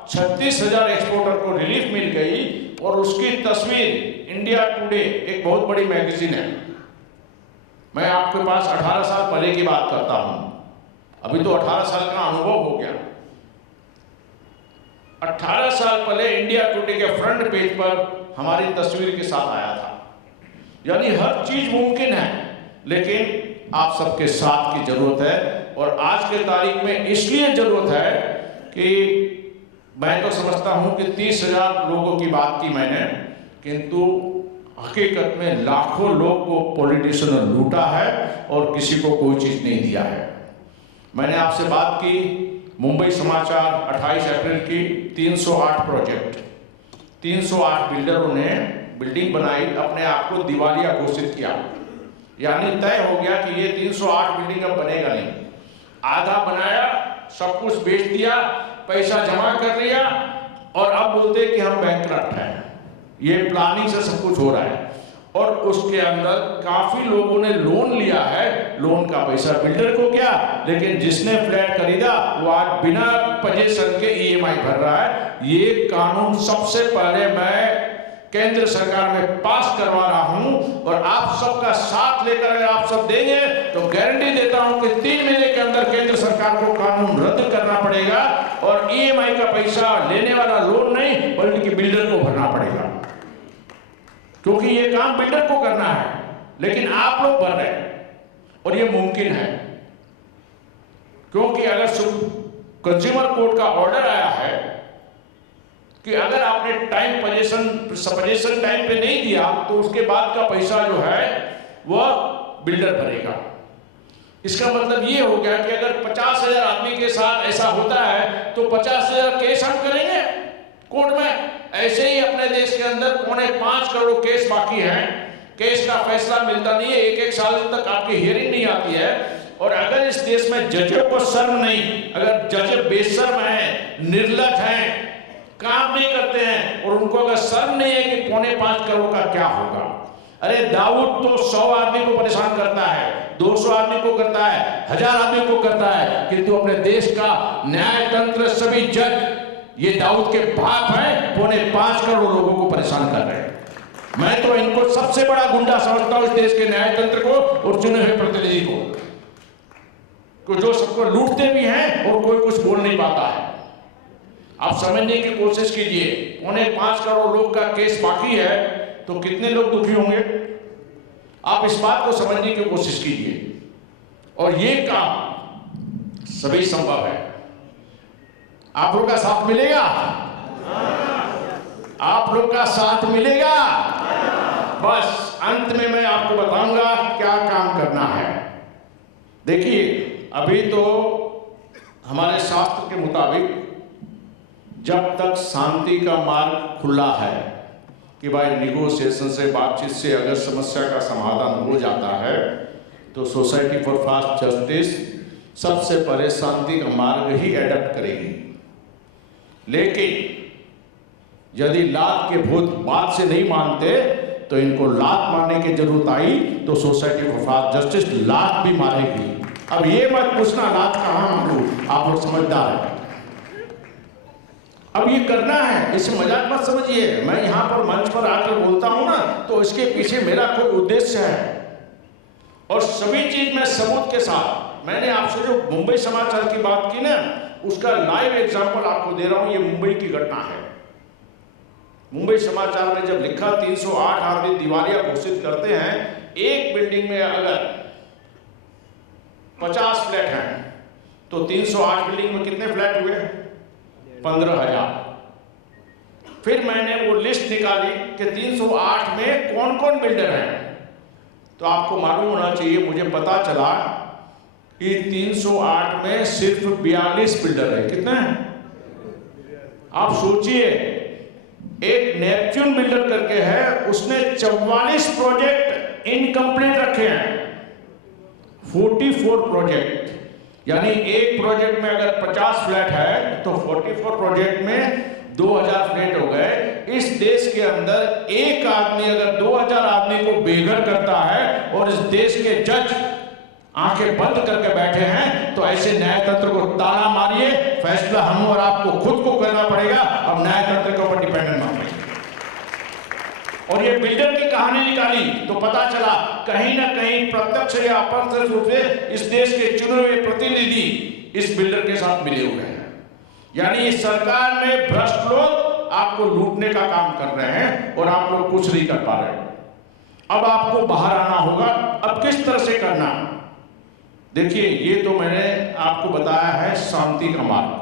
36,000 एक्सपोर्टर को रिलीफ मिल गई। और उसकी तस्वीर इंडिया टुडे, एक बहुत बड़ी मैगजीन है, मैं आपके पास 18 साल पहले की बात करता हूं, अभी तो 18 साल का अनुभव हो गया। 18 साल पहले इंडिया टुडे के फ्रंट पेज पर हमारी तस्वीर के साथ आया था। यानी हर चीज मुमकिन है। लेकिन आप सबके साथ की जरूरत है। और आज के तारीख में इसलिए जरूरत है कि मैं तो समझता हूं कि 30,000 लोगों की बात की मैंने, किंतु हकीकत में लाखों लोग को पॉलिटिशियन ने लूटा है और किसी को कोई चीज नहीं दिया है। मैंने आपसे बात की मुंबई समाचार 28 अप्रैल की 308 प्रोजेक्ट, 308 बिल्डरों ने बिल्डिंग बनाई, अपने आप को दिवालिया घोषित किया, यानी तय हो गया कि ये 308 बिल्डिंग अब बनेगा नहीं। आधा बनाया, सब कुछ बेच दिया, पैसा जमा कर लिया और अब बोलते कि हम बैंकक्रप्ट हैं। ये प्लानिंग से सब कुछ हो रहा है और उसके अंदर काफी लोगों ने लोन लिया है। लोन का पैसा बिल्डर को क्या, लेकिन जिसने फ्लैट खरीदा वो आज बिना पोजीशन के ईएमआई भर रहा है। ये कानून सबसे पहले मैं केंद्र सरकार में पास करवा रहा हूं और आप सबका साथ लेकर अगर आप सब देंगे तो गारंटी देता हूं कि 3 महीने के अंदर केंद्र सरकार को कानून रद्द करना पड़ेगा और ईएमआई का पैसा लेने वाला लोन नहीं बल्कि बिल्डर को भरना पड़ेगा, क्योंकि ये काम बिल्डर को करना है लेकिन आप लोग भर रहे हैं और ये मुमकिन है। क्योंकि अगर कंज्यूमर कोर्ट का ऑर्डर आया है कि अगर आपने पोजीशन टाइम पे नहीं दिया तो उसके बाद का पैसा जो है वह बिल्डर भरेगा। इसका मतलब ये हो गया कि अगर 50,000 आदमी के साथ ऐसा होता है तो 50,000 केस हम करेंगे कोर्ट में। ऐसे ही अपने देश के अंदर 5.25 करोड़ केस बाकी हैं, केस का फैसला मिलता नहीं है, एक साल तक आपकी हियरिंग नहीं आती है। और अगर इस देश में जजों को शर्म नहीं, अगर जज बेशर्म हैं, निर्लज हैं, काम नहीं करते हैं और उनको अगर शर्म नहीं है कि 5.25 करोड़ का क्या होगा। अरे दाऊद तो 100 आदमी को परेशान करता है, 200 आदमी को करता है, 1000 आदमी को करता है, किंतु अपने देश का न्यायतंत्र सभी जज ये दाऊद के बाप हैं, 5.25 करोड़ लोगों को परेशान कर रहे हैं। मैं तो इनको सबसे बड़ा गुंडा समझता हूं इस देश के न्यायतंत्र को और चुने हुए प्रतिनिधि को जो सबको लूटते भी हैं और कोई कुछ बोल नहीं पाता है। आप समझने की कोशिश कीजिए, 5.25 करोड़ लोग का केस बाकी है तो कितने लोग दुखी होंगे। आप इस बात को समझने की कोशिश कीजिए और ये काम सभी संभव है। आप लोग का साथ मिलेगा, आप लोग का साथ मिलेगा। बस अंत में मैं आपको बताऊंगा क्या काम करना है। देखिए अभी तो हमारे शास्त्र के मुताबिक जब तक शांति का मार्ग खुला है कि भाई निगोशिएशन से, बातचीत से अगर समस्या का समाधान हो जाता है तो सोसाइटी फॉर फास्ट जस्टिस सबसे पहले शांति का मार्ग ही एडप्ट करेगी। लेकिन यदि लात के भूत बात से नहीं मानते तो इनको लात मारने की जरूरत आई तो सोसाइटी फॉर फास्ट जस्टिस लात भी मारेगी। अब ये मत पूछना लात कहां मारू, आप लोग समझदार हैं। अब ये करना है, इसे मजाक मत समझिए। मैं यहां पर मंच पर आकर बोलता हूं ना तो इसके पीछे मेरा कोई उद्देश्य है और सभी चीज में सबूत के साथ। मैंने आपसे जो मुंबई समाचार की बात की ना उसका लाइव एग्जांपल आपको दे रहा हूं। ये मुंबई की घटना है। मुंबई समाचार में जब लिखा 308 आदमी दिवालिया घोषित करते हैं, एक बिल्डिंग में अगर 50 फ्लैट हैं तो 308 बिल्डिंग में कितने फ्लैट हुए? 15,000। फिर मैंने वो लिस्ट निकाली कि 308 में कौन कौन बिल्डर हैं, तो आपको मालूम होना चाहिए, मुझे पता चला कि 308 में सिर्फ 42 बिल्डर है। कितने हैं? आप सोचिए, एक नेपच्यून बिल्डर करके है, उसने 44 प्रोजेक्ट इनकम्प्लीट रखे हैं, 44 प्रोजेक्ट। यानी एक प्रोजेक्ट में अगर 50 फ्लैट है तो 44 प्रोजेक्ट में 2000 फ्लैट हो गए। इस देश के अंदर एक आदमी अगर 2000 आदमी को बेघर करता है और इस देश के जज आंखें बंद करके बैठे हैं तो ऐसे न्यायतंत्र को ताला मारिए। फैसला हम और आपको खुद को करना पड़ेगा, अब न्यायतंत्र के ऊपर डिपेंडेंट ना रहिए। और ये बिल्डर की कहानी निकाली तो पता चला कहीं ना कहीं प्रत्यक्ष या अप्रत्यक्ष रूप से इस देश के चुने हुए प्रतिनिधि इस बिल्डर के साथ मिले हुए हैं। यानी इस सरकार में भ्रष्ट लोग आपको लूटने का काम कर रहे हैं और आप लोग कुछ नहीं कर पा रहे। अब आपको बाहर आना होगा। अब किस तरह से करना? देखिए, ये तो मैंने आपको बताया है शांति का मार्ग,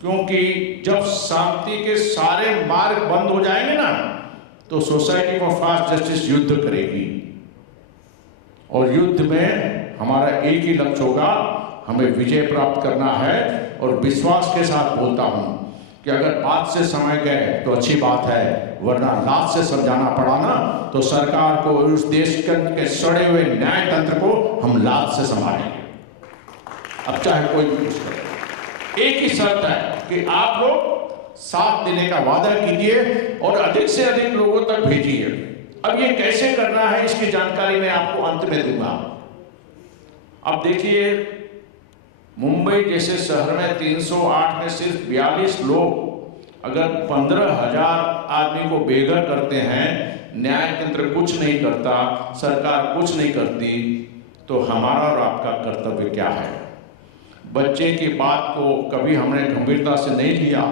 क्योंकि जब शांति के सारे मार्ग बंद हो जाएंगे ना, तो सोसाइटी फॉर फास्ट जस्टिस युद्ध करेगी, और युद्ध में हमारा एक ही लक्ष्य होगा, हमें विजय प्राप्त करना है। और विश्वास के साथ बोलता हूं कि अगर बात से समय गए तो अच्छी बात है, वरना लात से समझाना पड़ा ना, तो सरकार को, उस देश के सड़े हुए न्याय तंत्र को हम लात से संभालेंगे। अब चाहे कोई भी कुछ करे, एक ही शर्त है कि आप लोग साथ देने का वादा कीजिए और अधिक से अधिक लोगों तक भेजिए। अब ये कैसे करना है, इसकी जानकारी मैं आपको अंत में दूंगा। अब देखिए, मुंबई जैसे शहर में 308 में सिर्फ 42 लोग अगर 15,000 आदमी को बेघर करते हैं, न्याय तंत्र कुछ नहीं करता, सरकार कुछ नहीं करती, तो हमारा और आपका कर्तव्य क्या है? बच्चे की बात को कभी हमने गंभीरता से नहीं लिया,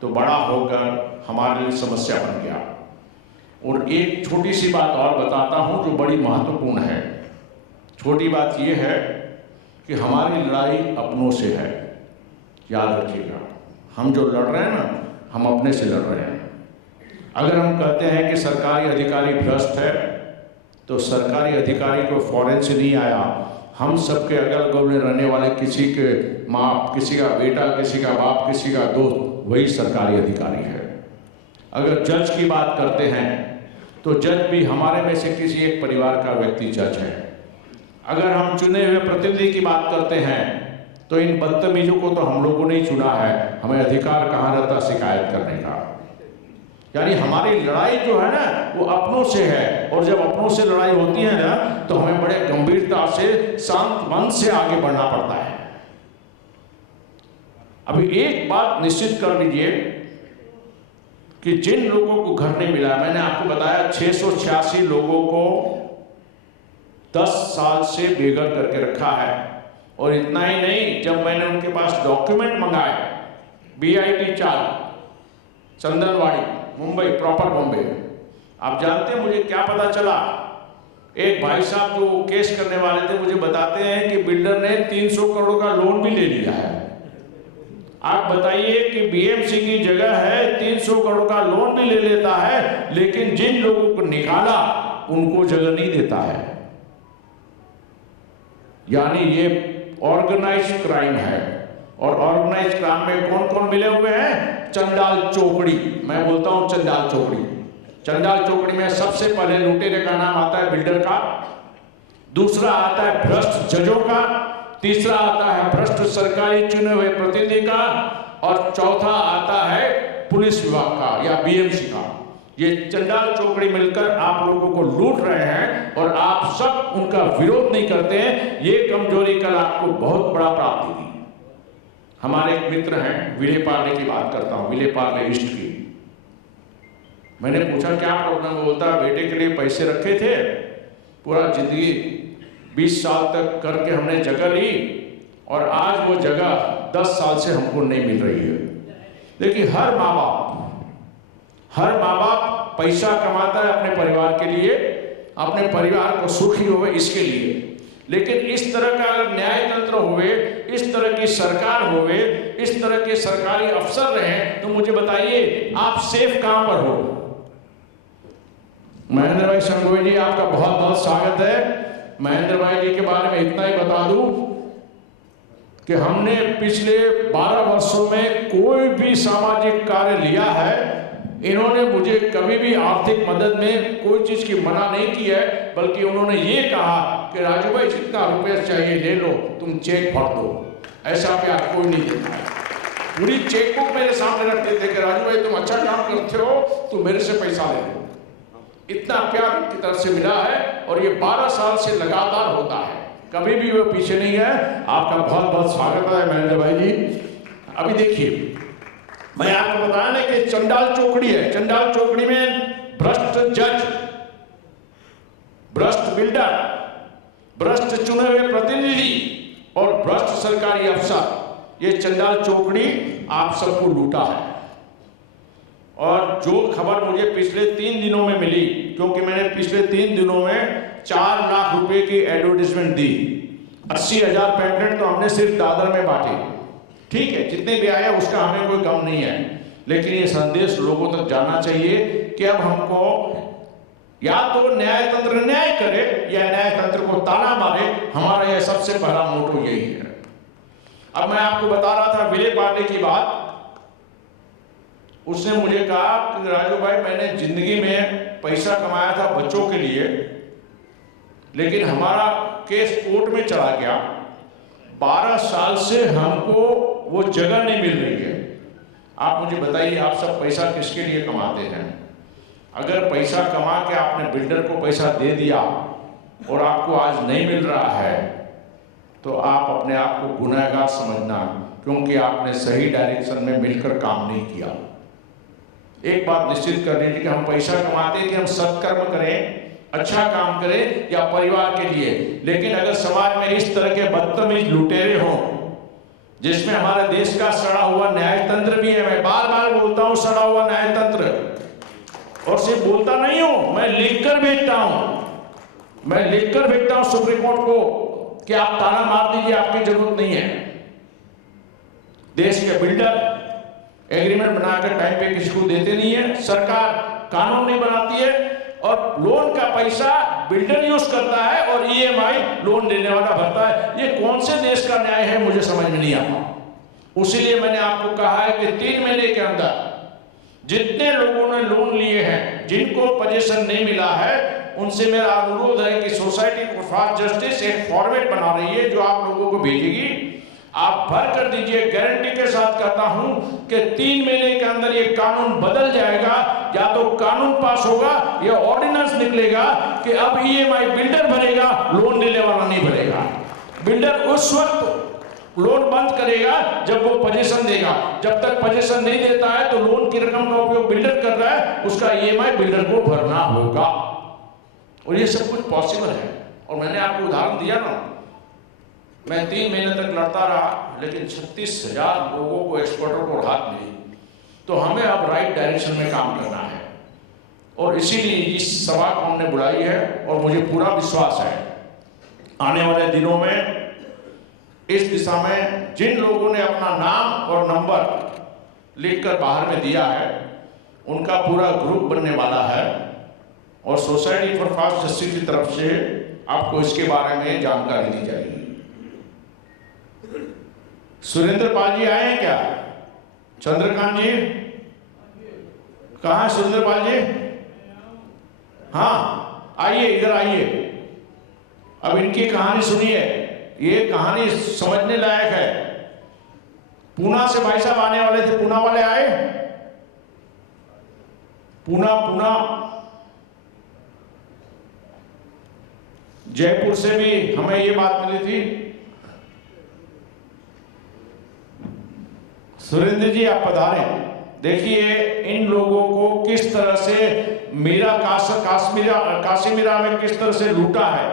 तो बड़ा होकर हमारे लिए समस्या बन गया। और एक छोटी सी बात और बताता हूं जो बड़ी महत्वपूर्ण है। छोटी बात यह है कि हमारी लड़ाई अपनों से है। याद रखिएगा, हम जो लड़ रहे हैं ना, हम अपने से लड़ रहे हैं। अगर हम कहते हैं कि सरकारी अधिकारी भ्रष्ट है, तो सरकारी अधिकारी को फॉरेन से नहीं आया, हम सबके अगल बगल में रहने वाले किसी के माँ, किसी का बेटा, किसी का बाप, किसी का दोस्त, वही सरकारी अधिकारी है। अगर जज की बात करते हैं तो जज भी हमारे में से किसी एक परिवार का व्यक्ति जज है। अगर हम चुने हुए प्रतिनिधि की बात करते हैं तो इन बदतमीजों को तो हम लोगों ने ही चुना है, हमें अधिकार कहाँ रहता शिकायत करने का। यानी हमारी लड़ाई जो है ना, वो अपनों से है, और जब अपनों से लड़ाई होती है ना, तो हमें बड़े गंभीरता से, शांत मन से आगे बढ़ना पड़ता है। अभी एक बात निश्चित कर लीजिए कि जिन लोगों को घर नहीं मिला, मैंने आपको बताया 686 लोगों को 10 साल से बेघर करके रखा है। और इतना ही नहीं, जब मैंने उनके पास डॉक्यूमेंट मंगाए, BIT 4 चंदनवाड़ी, मुंबई, प्रॉपर बॉम्बे, आप जानते हैं मुझे क्या पता चला? एक भाई साहब जो केस करने वाले थे मुझे बताते हैं कि बिल्डर ने 300 करोड़ का लोन भी ले लिया है। आप बताइए कि BMC की जगह है, 300 करोड़ का लोन भी ले लेता है, लेकिन जिन लोगों को निकाला उनको जगह नहीं देता है। यानी ये ऑर्गेनाइज्ड क्राइम है। और ऑर्गेनाइज्ड क्राइम में कौन कौन मिले हुए हैं? चंडाल चौकड़ी। मैं बोलता हूं चंडाल चौकड़ी। चंडाल चौकड़ी में सबसे पहले लुटेरे का नाम आता है बिल्डर का, दूसरा आता है भ्रष्ट जजों का, तीसरा आता है भ्रष्ट सरकारी चुने हुए प्रतिनिधि का, और चौथा आता है पुलिस विभाग का या BMC का। ये चंडाल चौकड़ी मिलकर आप लोगों को लूट रहे हैं और आप सब उनका विरोध नहीं करते हैं। ये कमजोरी कल आपको बहुत बड़ा प्राप्ति दी। हमारे एक मित्र हैं, विले पार्ले की बात करता हूं, विले पार्ले ईस्ट की। मैंने पूछा क्या प्रॉब्लम? बोलता बेटे के लिए पैसे रखे थे, पूरा जिंदगी 20 साल तक करके हमने जगह ली, और आज वो जगह 10 साल से हमको नहीं मिल रही है। देखिए, हर माँ बाप पैसा कमाता है अपने परिवार के लिए, अपने परिवार को सुखी होवे इसके लिए, लेकिन इस तरह का न्याय तंत्र होवे, इस तरह की सरकार होवे, इस तरह के सरकारी अफसर रहे, तो मुझे बताइए आप सेफ कहां पर हो? महेंद्र भाई संघवी जी, आपका बहुत बहुत स्वागत है। महेंद्र भाई जी के बारे में इतना ही बता दूं कि हमने पिछले 12 वर्षों में कोई भी सामाजिक कार्य लिया है, इन्होंने मुझे कभी भी आर्थिक मदद में कोई चीज की मना नहीं की है, बल्कि उन्होंने ये कहा कि राजू भाई जितना रुपया चाहिए ले लो, तुम चेक भर दो। ऐसा प्यार कोई नहीं देता है। पूरी चेकबुक मेरे सामने रखते थे कि राजू भाई तुम अच्छा काम करते हो, तुम मेरे से पैसा ले लो। इतना प्यार की तरफ से मिला है, और ये 12 साल से लगातार होता है, कभी भी वो पीछे नहीं है। आपका बहुत बहुत स्वागत है महेंद्र भाई जी। अभी देखिए, मैं आपको बताया ना कि चंडाल चौकड़ी है। चंडाल चौकड़ी में भ्रष्ट जज, भ्रष्ट बिल्डर, भ्रष्ट चुने हुए प्रतिनिधि और भ्रष्ट सरकारी अफसर, ये चंडाल चौकड़ी आप सबको लूटा है। और जो खबर मुझे पिछले 3 दिनों में मिली, क्योंकि मैंने पिछले 3 दिनों में 4 लाख रुपए की एडवर्टीजमेंट दी, 80,000 पैम्फलेट तो हमने सिर्फ दादर में बांटे। ठीक है, जितने भी आए उसका हमें कोई गम नहीं है, लेकिन ये संदेश लोगों तक जाना चाहिए कि अब हमको या तो न्याय तंत्र न्याय करे या न्याय तंत्र को ताना मारे। हमारा यह सबसे पहला मोटो यही है। अब मैं आपको बता रहा था विले पांडे की बात। उसने मुझे कहा कि राजू भाई, मैंने जिंदगी में पैसा कमाया था बच्चों के लिए, लेकिन हमारा केस कोर्ट में चला गया, 12 साल से हमको वो जगह नहीं मिल रही है। आप मुझे बताइए, आप सब पैसा किसके लिए कमाते हैं? अगर पैसा कमा के आपने बिल्डर को पैसा दे दिया और आपको आज नहीं मिल रहा है, तो आप अपने आप को गुनहगार समझना, क्योंकि आपने सही डायरेक्शन में मिलकर काम नहीं किया। एक बात निश्चित कर लीजिए कि हम पैसा कमाते हैं कि हम सत्कर्म करें, अच्छा काम करें या परिवार के लिए। लेकिन अगर समाज में इस तरह के बदतमीज लुटेरे हों, जिसमें हमारे देश का सड़ा हुआ न्याय तंत्र भी है, मैं बार बार बोलता हूं सड़ा हुआ न्याय तंत्र, और सिर्फ बोलता नहीं हूं, मैं लिखकर भेजता हूं, मैं लिखकर भेजता हूं सुप्रीम कोर्ट को कि आप ताना मार दीजिए, आपकी जरूरत नहीं है। देश के बिल्डर एग्रीमेंट बनाकर टाइम पे किसी को देते नहीं है, सरकार कानून नहीं बनाती है, और लोन का पैसा बिल्डर यूज करता है और ईएमआई लोन लेने वाला भरता है। ये कौन से देश का न्याय है, मुझे समझ में नहीं आता। उसीलिए मैंने आपको कहा है कि 3 महीने के अंदर जितने लोगों ने लोन लिए हैं, जिनको पोजीशन नहीं मिला है, उनसे मेरा अनुरोध है कि सोसाइटी फॉर फास्ट जस्टिस एक फॉर्मेट बना रही है जो आप लोगों को भेजेगी, आप भर कर दीजिए। गारंटी के साथ कहता हूं कि 3 महीने के अंदर ये कानून बदल जाएगा। या तो कानून पास होगा या ऑर्डिनेंस निकलेगा कि अब ईएमआई बिल्डर भरेगा, लोन लेने वाला नहीं भरेगा। बिल्डर उस वक्त लोन बंद करेगा जब वो पोजीशन देगा, जब तक पोजीशन नहीं देता है तो लोन की रकम का उपयोग बिल्डर कर रहा है, उसका ईएमआई बिल्डर को भरना होगा। और ये सब कुछ पॉसिबल है। और मैंने आपको उदाहरण दिया ना, मैं 3 महीने तक लड़ता रहा, लेकिन 36,000 लोगों को, एक्सपर्टों को राहत मिली। तो हमें अब राइट डायरेक्शन में काम करना है, और इसीलिए इस सभा को हमने बुलाई है। और मुझे पूरा विश्वास है आने वाले दिनों में इस दिशा में जिन लोगों ने अपना नाम और नंबर लिखकर बाहर में दिया है, उनका पूरा ग्रुप बनने वाला है, और सोसाइटी फॉर फास्ट जस्टिस की तरफ से आपको इसके बारे में जानकारी दी जाएगी। सुरेंद्र पाल जी आए हैं क्या? चंद्रकांत जी कहाँ है? सुरेंद्र पाल जी, हाँ आइए, इधर आइए। अब इनकी कहानी सुनिए, ये कहानी समझने लायक है। पूना से भाई साहब आने वाले थे, पूना वाले आए? पूना जयपुर से भी हमें ये बात मिली थी। सुरेंद्र जी आप पधारें। देखिए इन लोगों को किस तरह से मीरा काशीमीरा में किस तरह से लूटा है।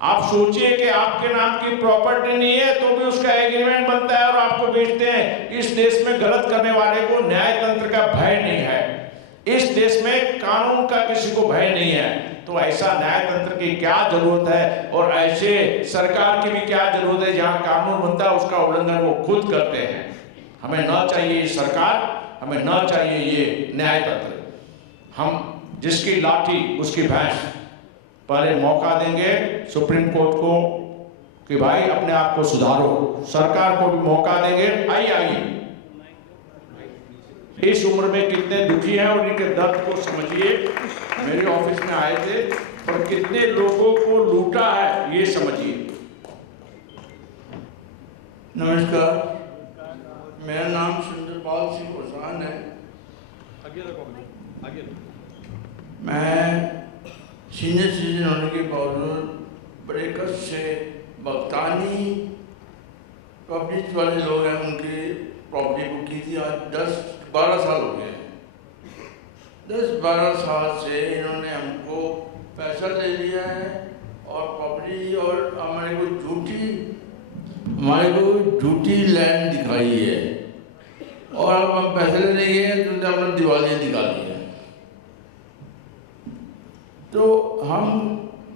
आप सोचिए कि आपके नाम की प्रॉपर्टी नहीं है तो भी उसका एग्रीमेंट बनता है और आपको बेचते हैं। इस देश में गलत करने वाले को न्याय तंत्र का भय नहीं है, इस देश में कानून का किसी को भय नहीं है। तो ऐसा न्याय तंत्र की क्या जरूरत है, और ऐसे सरकार की भी क्या जरूरत है जहां कानून बनता है उसका उल्लंघन वो खुद करते हैं। हमें ना चाहिए ये सरकार, हमें ना चाहिए ये न्याय तंत्र। हम जिसकी लाठी उसकी भैंस। पहले मौका देंगे सुप्रीम कोर्ट को कि भाई अपने आप को सुधारो, सरकार को भी मौका देंगे। आइए इस उम्र में कितने दुखी हैं और इनके दर्द को समझिए। मेरे ऑफिस में आए थे और कितने लोगों को लूटा है ये समझिए। नमस्कार, मेरा नाम सुंदरपाल सिंह कोसान है। मैं सीनियर सिटीजन होने के बावजूद बड़े कष्ट से बगतानी पब्लिक वाले लोग हैं उनकी प्रॉपर्टी बुक की थी। आज 10-12 साल हो गए। 10-12 साल से इन्होंने हमको पैसा ले लिया है और प्रॉपर्टी, और हमारे को झूठी लैंड दिखाई है और अब हम पैसे लेने गए तो उन्होंने अपना दिवालियाँ निकाली है। तो हम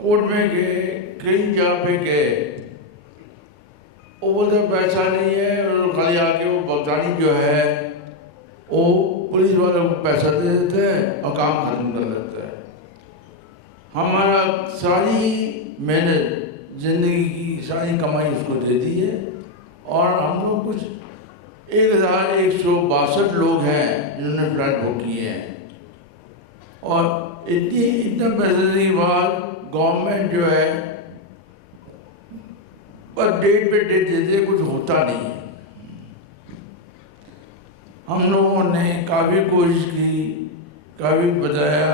कोर्ट में गए, कई जगह पे गए, वो बोलते पैसा नहीं है, और खाली आके वो बगदानी जो है वो पुलिस वालों को पैसा दे देते हैं और काम खत्म कर देते हैं। हमारा सारी मेहनत, जिंदगी की सारी कमाई उसको दे दी है, और हम लोग कुछ 1162 लोग हैं जिन्होंने फ्लैट बुक किए हैं। और इतना पैसे देने के बाद गवर्नमेंट जो है पर डेट पे डेट देते, कुछ होता नहीं है। हम लोगों ने काफ़ी कोशिश की, काफ़ी बताया,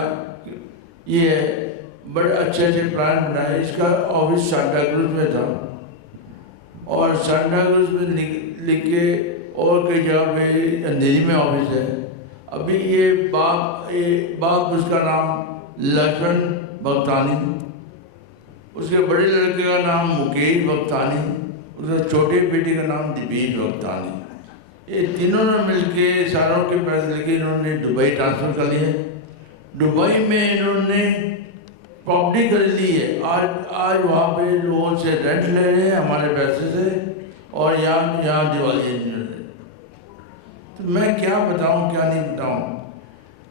ये बड़े अच्छे अच्छे प्लान बनाए। इसका ऑफिस सांता क्रूज में था, और सांता क्रूज में लिख के और कई जगह पे अंधेरी में ऑफिस है। अभी ये बाप उसका नाम लक्ष्मण भगतानी, उसके बड़े लड़के का नाम मुकेश भगतानी, उसके छोटे बेटे का नाम दिपेश भगतानी। ये तीनों ने मिलके सारों के पैसे लेके इन्होंने दुबई ट्रांसफ़र कर लिए। दुबई में इन्होंने प्रॉपर्टी खरीद ली है। आज वहाँ पे लोगों से रेंट ले रहे हैं हमारे पैसे से, और यहाँ दिवाली इंजीनियर। तो मैं क्या बताऊँ क्या नहीं बताऊँ।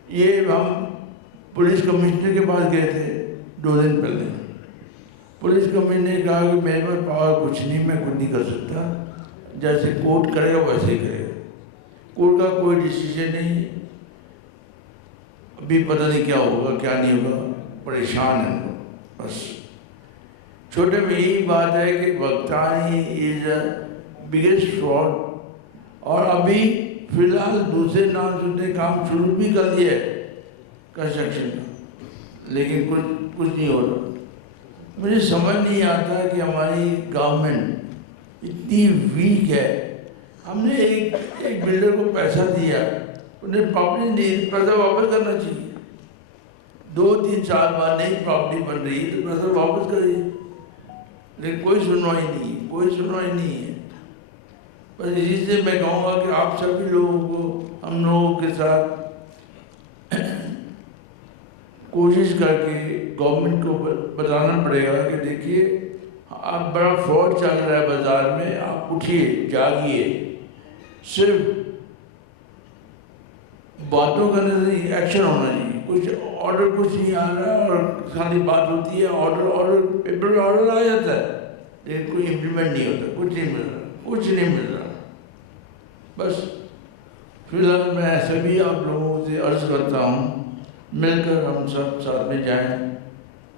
ये हम पुलिस कमिश्नर के पास गए थे 2 दिन पहले। पुलिस कमिश्नर ने कहा कि मेरे पास पावर कुछ नहीं, मैं कुछ नहीं कर सकता, जैसे कोर्ट करेगा वैसे ही करेगा। कोर्ट का कोई डिसीजन नहीं, अभी पता नहीं क्या होगा क्या नहीं होगा, परेशान है बस। छोटे में यही बात है कि भगतानी इज बिगेस्ट फ्रॉड, और अभी फिलहाल दूसरे नाम सुनने काम शुरू भी कर दिया है कंस्ट्रक्शन का, लेकिन कुछ नहीं हो रहा। मुझे समझ नहीं आता कि हमारी गवर्नमेंट इतनी वीक है। हमने एक बिल्डर को पैसा दिया, उन्हें प्रॉपर्टी दी, पैसा वापस करना चाहिए। 2-3 साल बाद नई प्रॉपर्टी बन रही है तो पैसा वापस करिए, लेकिन कोई सुनवाई नहीं, कोई सुनवाई नहीं है। बस इसी से मैं कहूँगा कि आप सभी लोगों को, हम लोगों के साथ कोशिश करके गवर्नमेंट को बताना पड़ेगा कि देखिए आप बड़ा फ्रॉड चल रहा है बाज़ार में, आप उठिए, जागिए। सिर्फ बातों करने से एक्शन होना चाहिए। कुछ ऑर्डर कुछ नहीं आ रहा है और खाली बात होती है, ऑर्डर पेपर में ऑर्डर आ जाता है, लेकिन कोई इम्प्लीमेंट नहीं होता, कुछ नहीं मिल रहा, कुछ नहीं मिल रहा। बस फिलहाल मैं सभी आप लोगों से अर्ज़ करता हूँ, मिलकर हम सब साथ में जाएं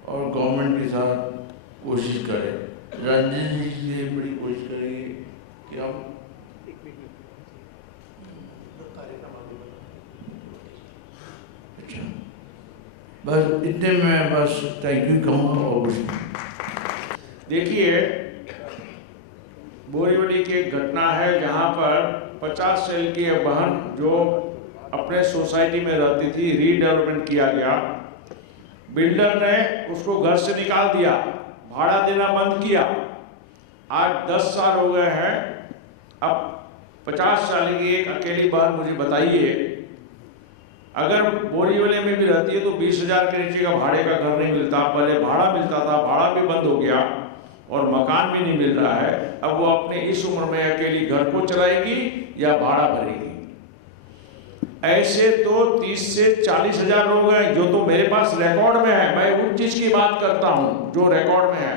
और गवर्नमेंट के साथ कोशिश करें। रंजन जी से बड़ी कोशिश करेंगे कि हम अच्छा, बस इतने में बस थैंक यू कहूँगा और कुछ नहीं। देखिए, बोरीवली की एक घटना है जहाँ पर 50 साल की एक बहन जो अपने सोसाइटी में रहती थी, रीडेवलपमेंट किया गया। बिल्डर ने उसको घर से निकाल दिया, भाड़ा देना बंद किया। आज 10 साल हो गए हैं। अब 50 साल की एक अकेली बहन, मुझे बताइए, अगर बोरीवली में भी रहती है तो 20,000 के नीचे का भाड़े का घर नहीं मिलता। पहले भाड़ा मिलता था, भाड़ा भी बंद हो गया और मकान भी नहीं मिल रहा है। अब वो अपने इस उम्र में अकेली घर को चलाएगी या भाड़ा भरेगी? ऐसे तो 30 से 40,000 लोग हैं जो तो मेरे पास रिकॉर्ड में है। मैं उन चीज की बात करता हूं जो रिकॉर्ड में है,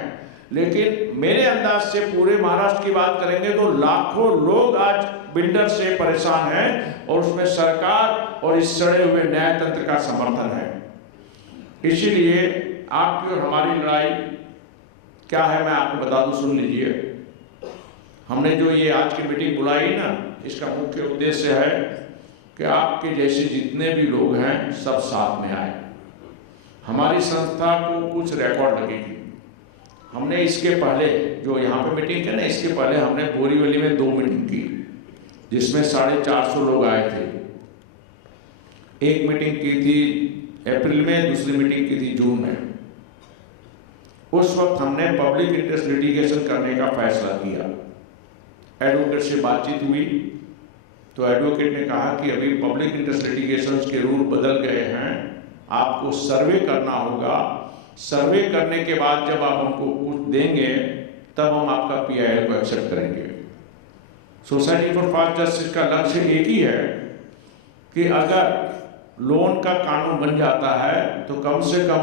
लेकिन मेरे अंदाज से पूरे महाराष्ट्र की बात करेंगे तो लाखों लोग आज बिल्डर से परेशान हैं, और उसमें सरकार और इस सड़े हुए न्याय तंत्र का समर्थन है। इसीलिए आपकी और हमारी लड़ाई क्या है मैं आपको बता दूं, सुन लीजिए। हमने जो ये आज की मीटिंग बुलाई ना, इसका मुख्य उद्देश्य है कि आपके जैसे जितने भी लोग हैं सब साथ में आए। हमारी संस्था को कुछ रिकॉर्ड लगेगी। हमने इसके पहले जो यहाँ पे मीटिंग है ना, इसके पहले हमने बोरीवली में 2 मीटिंग की जिसमें 450 लोग आए थे। एक मीटिंग की थी अप्रैल में, दूसरी मीटिंग की थी जून में। उस वक्त हमने पब्लिक इंटरेस्ट लिटिगेशन करने का फैसला किया। एडवोकेट से बातचीत हुई, तो एडवोकेट ने कहा कि अभी पब्लिक इंटरेस्ट लिटिगेशंस के रूल बदल गए हैं, आपको सर्वे करना होगा, सर्वे करने के बाद जब आप हमको कुछ देंगे तब हम आपका PIL को एक्सेप्ट करेंगे। सोसाइटी फॉर फास्ट जस्टिस का लक्ष्य एक ही है कि अगर लोन का कानून बन जाता है तो कम से कम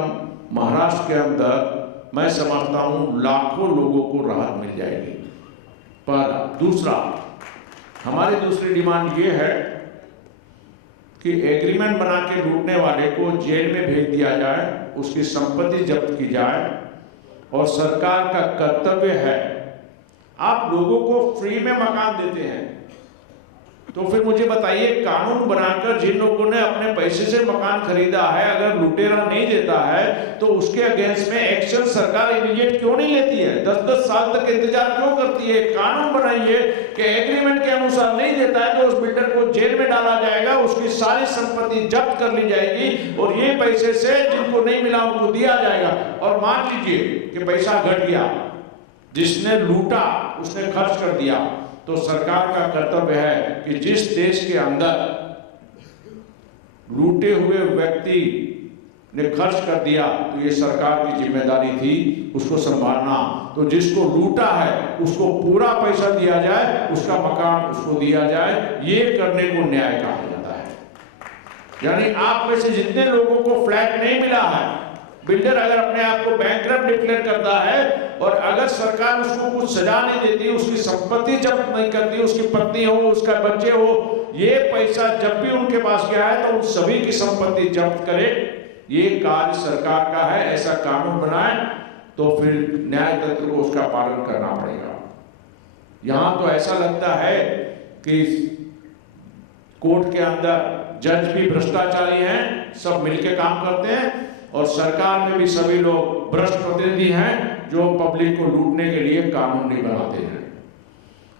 महाराष्ट्र के अंदर मैं समझता हूँ लाखों लोगों को राहत मिल जाएगी। पर दूसरा, हमारी दूसरी डिमांड ये है कि एग्रीमेंट बना के लूटने वाले को जेल में भेज दिया जाए, उसकी संपत्ति जब्त की जाए। और सरकार का कर्तव्य है, आप लोगों को फ्री में मकान देते हैं तो फिर मुझे बताइए, कानून बनाकर जिन लोगों ने अपने पैसे से मकान खरीदा है, अगर लुटेरा नहीं देता है तो उसके अगेंस्ट में एक्शन सरकार इमीडिएट क्यों नहीं लेती है? 10-10 साल तक इंतजार क्यों करती है? कानून बनाइए कि एग्रीमेंट के अनुसार नहीं देता है तो उस बिल्डर को जेल में डाला जाएगा, उसकी सारी संपत्ति जब्त कर ली जाएगी और ये पैसे से जिनको नहीं मिला उनको दिया जाएगा। और मान लीजिए कि पैसा घट गया, जिसने लूटा उसने खर्च कर दिया, तो सरकार का कर्तव्य है कि जिस देश के अंदर लूटे हुए व्यक्ति ने खर्च कर दिया तो ये सरकार की जिम्मेदारी थी उसको संभालना। तो जिसको लूटा है उसको पूरा पैसा दिया जाए, उसका मकान उसको दिया जाए, ये करने को न्याय कहा जाता है। यानी आप में से जितने लोगों को फ्लैट नहीं मिला है, बिल्डर अगर अपने आप को बैंकरप्ट डिक्लेयर करता है और अगर सरकार उसको कुछ सजा नहीं देती, उसकी संपत्ति जब्त नहीं करती, उसकी पत्नी हो, उसका बच्चे हो, ये पैसा जब भी उनके पास गया है तो उन सभी की संपत्ति जब्त करे, ये कार्य सरकार का है। ऐसा कानून बनाए तो फिर न्याय तंत्र को उसका पालन करना पड़ेगा। यहां तो ऐसा लगता है कि कोर्ट के अंदर जज भी भ्रष्टाचारी हैं, सब मिलकर काम करते हैं और सरकार में भी सभी लोग भ्रष्ट प्रतिनिधि हैं जो पब्लिक को लूटने के लिए कानून नहीं बनाते हैं।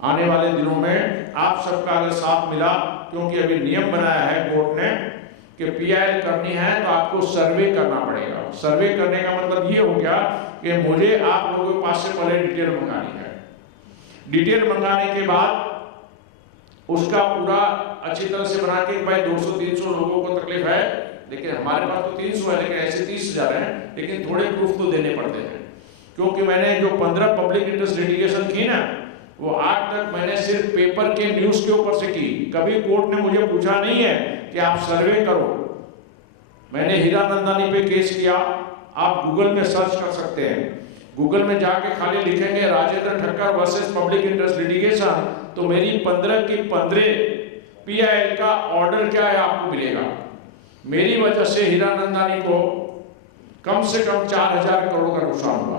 आने वाले दिनों में आप सबका अगर साथ मिला, क्योंकि अभी नियम बनाया है कोर्ट ने कि PIL करनी है तो आपको सर्वे करना पड़ेगा। सर्वे करने का मतलब ये हो गया कि मुझे आप लोगों के पास से पहले डिटेल मंगानी है। डिटेल मंगाने के बाद उसका पूरा अच्छी तरह से बना के, भाई 200-300 लोगों को तकलीफ है, लेकिन हमारे पास तो 300 है, लेकिन ऐसे 30,000 हैं, लेकिन थोड़े प्रूफ तो देने पड़ते हैं। क्योंकि मैंने जो 15 पब्लिक इंटरेस्ट लिटिगेशन की ना, वो आज तक मैंने सिर्फ पेपर के न्यूज के ऊपर से की। कभी कोर्ट ने मुझे पूछा नहीं है कि आप सर्वे करो। मैंने हीरानंदानी पे केस किया, आप गूगल में सर्च कर सकते हैं। गूगल में जाके खाली लिखेंगे Rajendra Thakkar versus public interest litigation, तो मेरी 15 की 15 PIL का ऑर्डर क्या है आपको मिलेगा। मेरी वजह से हीरानंदानी को कम से कम 4,000 करोड़ का नुकसान हुआ।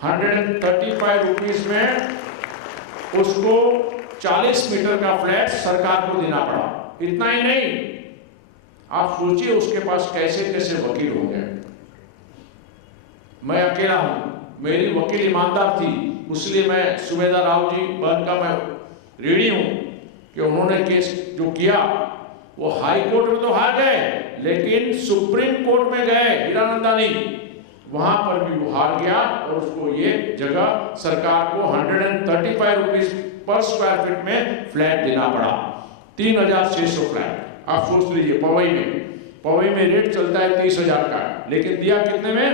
135 रुपीज में उसको 40 मीटर का फ्लैट सरकार को देना पड़ा। इतना ही नहीं, आप सोचिए उसके पास कैसे कैसे वकील होंगे। मैं अकेला हूं, मेरी वकील ईमानदार थी, इसलिए मैं सुबेदार राव जी बहन का मैं ऋणी हूं कि उन्होंने केस जो किया वो हाई कोर्ट में तो हार गए, लेकिन सुप्रीम कोर्ट में गए हीरानंदानी, वहां पर भी वो हार गया और उसको ये जगह सरकार को 135 रुपीज पर स्क्वायर फीट में फ्लैट देना पड़ा। 3,600 फ्लैट। आप सोच लीजिए, पवई में रेट चलता है 30,000 का, लेकिन दिया कितने में?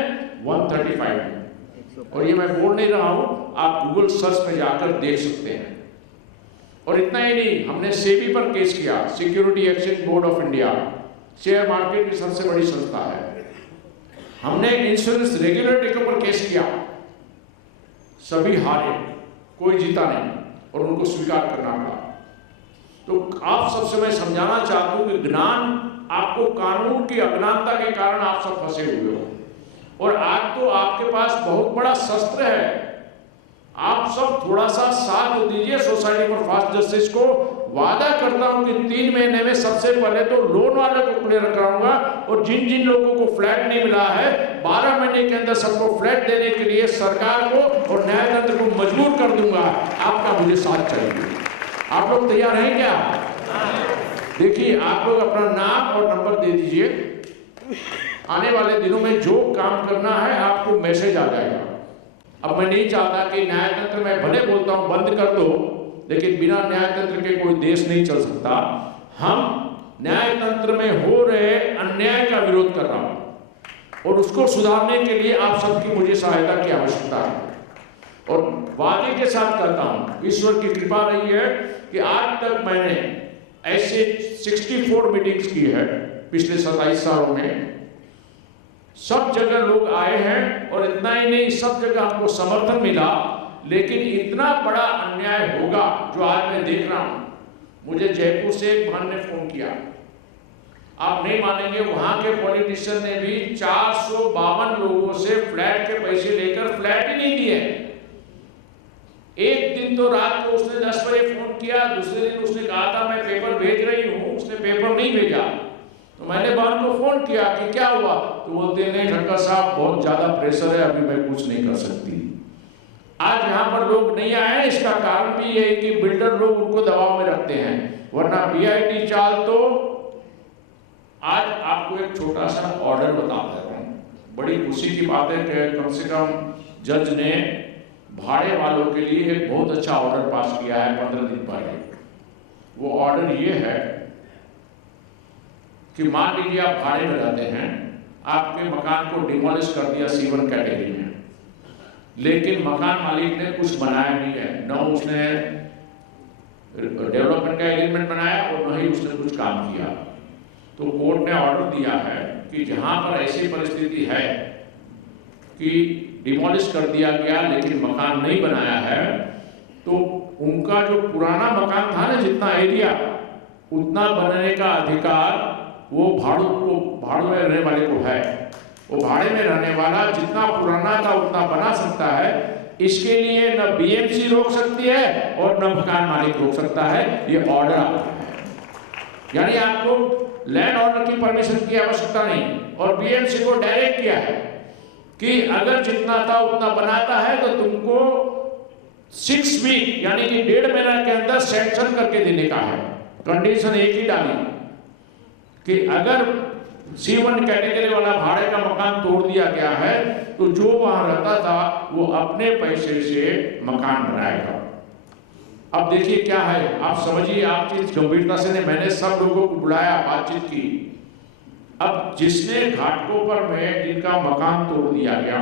135 में। और ये मैं बोल नहीं रहा हूं, आप गूगल सर्च में जाकर देख सकते हैं। और इतना ही नहीं, हमने सेबी पर केस किया, security exchange board of India, share market की सबसे बड़ी संस्था है। हमने इंश्योरेंस रेगुलेटरी के ऊपर केस किया, सभी हारे, कोई जीता नहीं और उनको स्वीकार करना पड़ा। तो आप सबसे मैं समझाना चाहता हूं कि ज्ञान, आपको कानून की अज्ञानता के कारण आप सब फंसे हुए हो, और आज तो आपके पास बहुत बड़ा शस्त्र है। आप सब थोड़ा सा साथ दीजिए सोसाइटी फॉर फास्ट जस्टिस को। वादा करता हूं कि 3 महीने में सबसे पहले तो लोन वाले को क्लियर कराऊंगा, और जिन जिन लोगों को फ्लैट नहीं मिला है 12 महीने के अंदर सबको फ्लैट देने के लिए सरकार को और न्यायतंत्र को मजबूर कर दूंगा। आपका मुझे साथ चाहिए। आप लोग तैयार हैं क्या? देखिए, आप लोग अपना नाम और नंबर दे दीजिए। आने वाले दिनों में जो काम करना है आपको मैसेज आ जाएगा। अब मैं नहीं चाहता कि न्यायतंत्र में भले बोलता हूं बंद कर दो, लेकिन बिना न्याय तंत्र के कोई देश नहीं चल सकता। हम न्याय तंत्र में हो रहे अन्याय का विरोध कर रहा हूं और उसको सुधारने के लिए आप सबकी मुझे सहायता की आवश्यकता है। और वादे के साथ कहता हूं, ईश्वर की कृपा रही है कि आज तक मैंने ऐसे 64 मीटिंग्स की है पिछले 27 सालों में। सब जगह लोग आए हैं और इतना ही नहीं, सब जगह हमको समर्थन मिला। लेकिन इतना बड़ा अन्याय होगा जो आज मैं देख रहा हूं। मुझे जयपुर से एक बहन ने फोन किया, आप नहीं मानेंगे, वहां के पॉलिटिशियन ने भी 452 लोगों से फ्लैट के पैसे लेकर फ्लैट ही नहीं दिए। एक दिन तो रात को उसने 10 बजे फोन किया, दूसरे दिन उसने कहा था मैं पेपर भेज रही हूं, उसने पेपर नहीं भेजा। तो मैंने बहन को फोन किया कि क्या हुआ, तो बोलते नहीं खड़का साहब बहुत ज्यादा प्रेशर है, अभी मैं कुछ नहीं कर सकती। आज यहाँ पर लोग नहीं आए, इसका कारण भी ये है कि बिल्डर लोग उनको दबाव में रखते हैं, वरना बीआईटी चाल तो। आज आपको एक छोटा सा ऑर्डर बता देता हूँ, बड़ी खुशी की बात है कि कम से कम जज ने भाड़े वालों के लिए एक बहुत अच्छा ऑर्डर पास किया है 15 दिन पहले। वो ऑर्डर ये है कि मान लीजिए आप भाड़े में रहते हैं, आपके मकान को डिमोलिश कर दिया C1 कैटेगरी में, लेकिन मकान मालिक ने कुछ बनाया नहीं है, न उसने डेवलपमेंट का एग्रीमेंट बनाया और न ही उसने कुछ काम किया। तो कोर्ट ने ऑर्डर दिया है कि जहां पर ऐसी परिस्थिति है कि डिमोलिश कर दिया गया लेकिन मकान नहीं बनाया है, तो उनका जो पुराना मकान था ना, जितना एरिया, उतना बनने का अधिकार वो भाड़ों में रहने वाले को है। वो भाड़े में रहने वाला जितना पुराना था उतना बना सकता है। इसके लिए न बीएमसी रोक सकती है और न मकान मालिक रोक सकता है। ये ऑर्डर आता है, यानी आपको लैंड ऑर्डर की परमिशन की आवश्यकता नहीं, और बीएमसी को डायरेक्ट किया है कि अगर जितना था उतना बनाता है तो तुमको 6 वीक यानी कि 1.5 महीना के अंदर सैंक्शन करके देने का है। कंडीशन एक ही डाली कि अगर C1 कैटेगरी वाला भाड़े का मकान तोड़ दिया गया है तो जो वहां रहता था वो अपने पैसे से मकान बनाएगा। अब देखिए क्या है, आप समझिए, आप चीज गंभीरता से नहीं, मैंने सब लोगों को बुलाया, बातचीत की। अब जिसने घाटकोपर में जिनका मकान तोड़ दिया गया,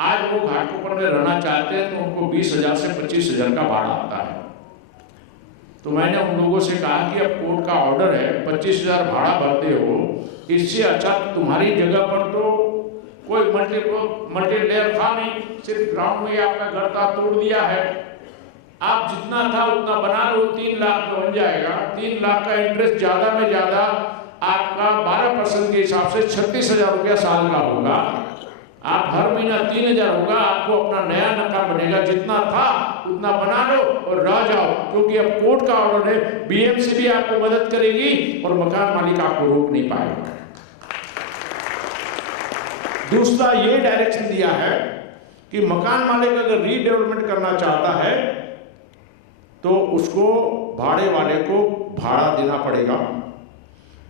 आज वो घाटकोपर में रहना चाहते हैं तो उनको 20,000 से 25,000 का भाड़ा आता है। तो मैंने उन लोगों से कहा कि अब कोर्ट का ऑर्डर है, 25,000 भाड़ा भरते हो, इससे अच्छा तुम्हारी जगह पर तो कोई मल्टी लेयर था नहीं, सिर्फ ग्राउंड में आपका घर था, तोड़ दिया है, आप जितना था उतना बना लो, 3 लाख बन जाएगा। 3 लाख का इंटरेस्ट ज्यादा में ज्यादा आपका 12% के हिसाब से 36,000 रुपया साल का होगा। आप हर महीना 3,000 होगा, आपको अपना नया मकान बनेगा, जितना था उतना बना लो और रह जाओ, क्योंकि अब कोर्ट का ऑर्डर है। बीएमसी भी आपको मदद करेगी और मकान मालिक आपको रोक नहीं पाएगा। दूसरा ये डायरेक्शन दिया है कि मकान मालिक अगर रीडेवलपमेंट करना चाहता है तो उसको भाड़े वाले को भाड़ा देना पड़ेगा,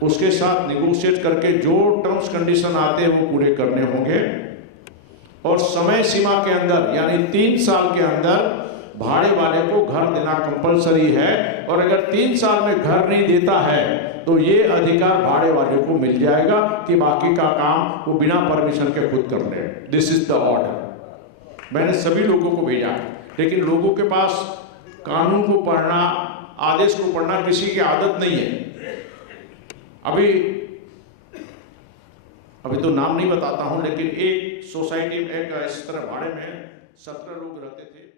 उसके साथ निगोशिएट करके जो टर्म्स कंडीशन आते हैं वो पूरे करने होंगे, और समय सीमा के अंदर यानी 3 साल के अंदर भाड़े वाले को घर देना कंपलसरी है। और अगर 3 साल में घर नहीं देता है तो ये अधिकार भाड़े वाले को मिल जाएगा कि बाकी का काम वो बिना परमिशन के खुद कर ले। This is the order. मैंने सभी लोगों को भेजा, लेकिन लोगों के पास कानून को पढ़ना, आदेश को पढ़ना किसी की आदत नहीं है। अभी तो नाम नहीं बताता हूं, लेकिन एक सोसाइटी में एक इस तरह भाड़े में 17 लोग रहते थे।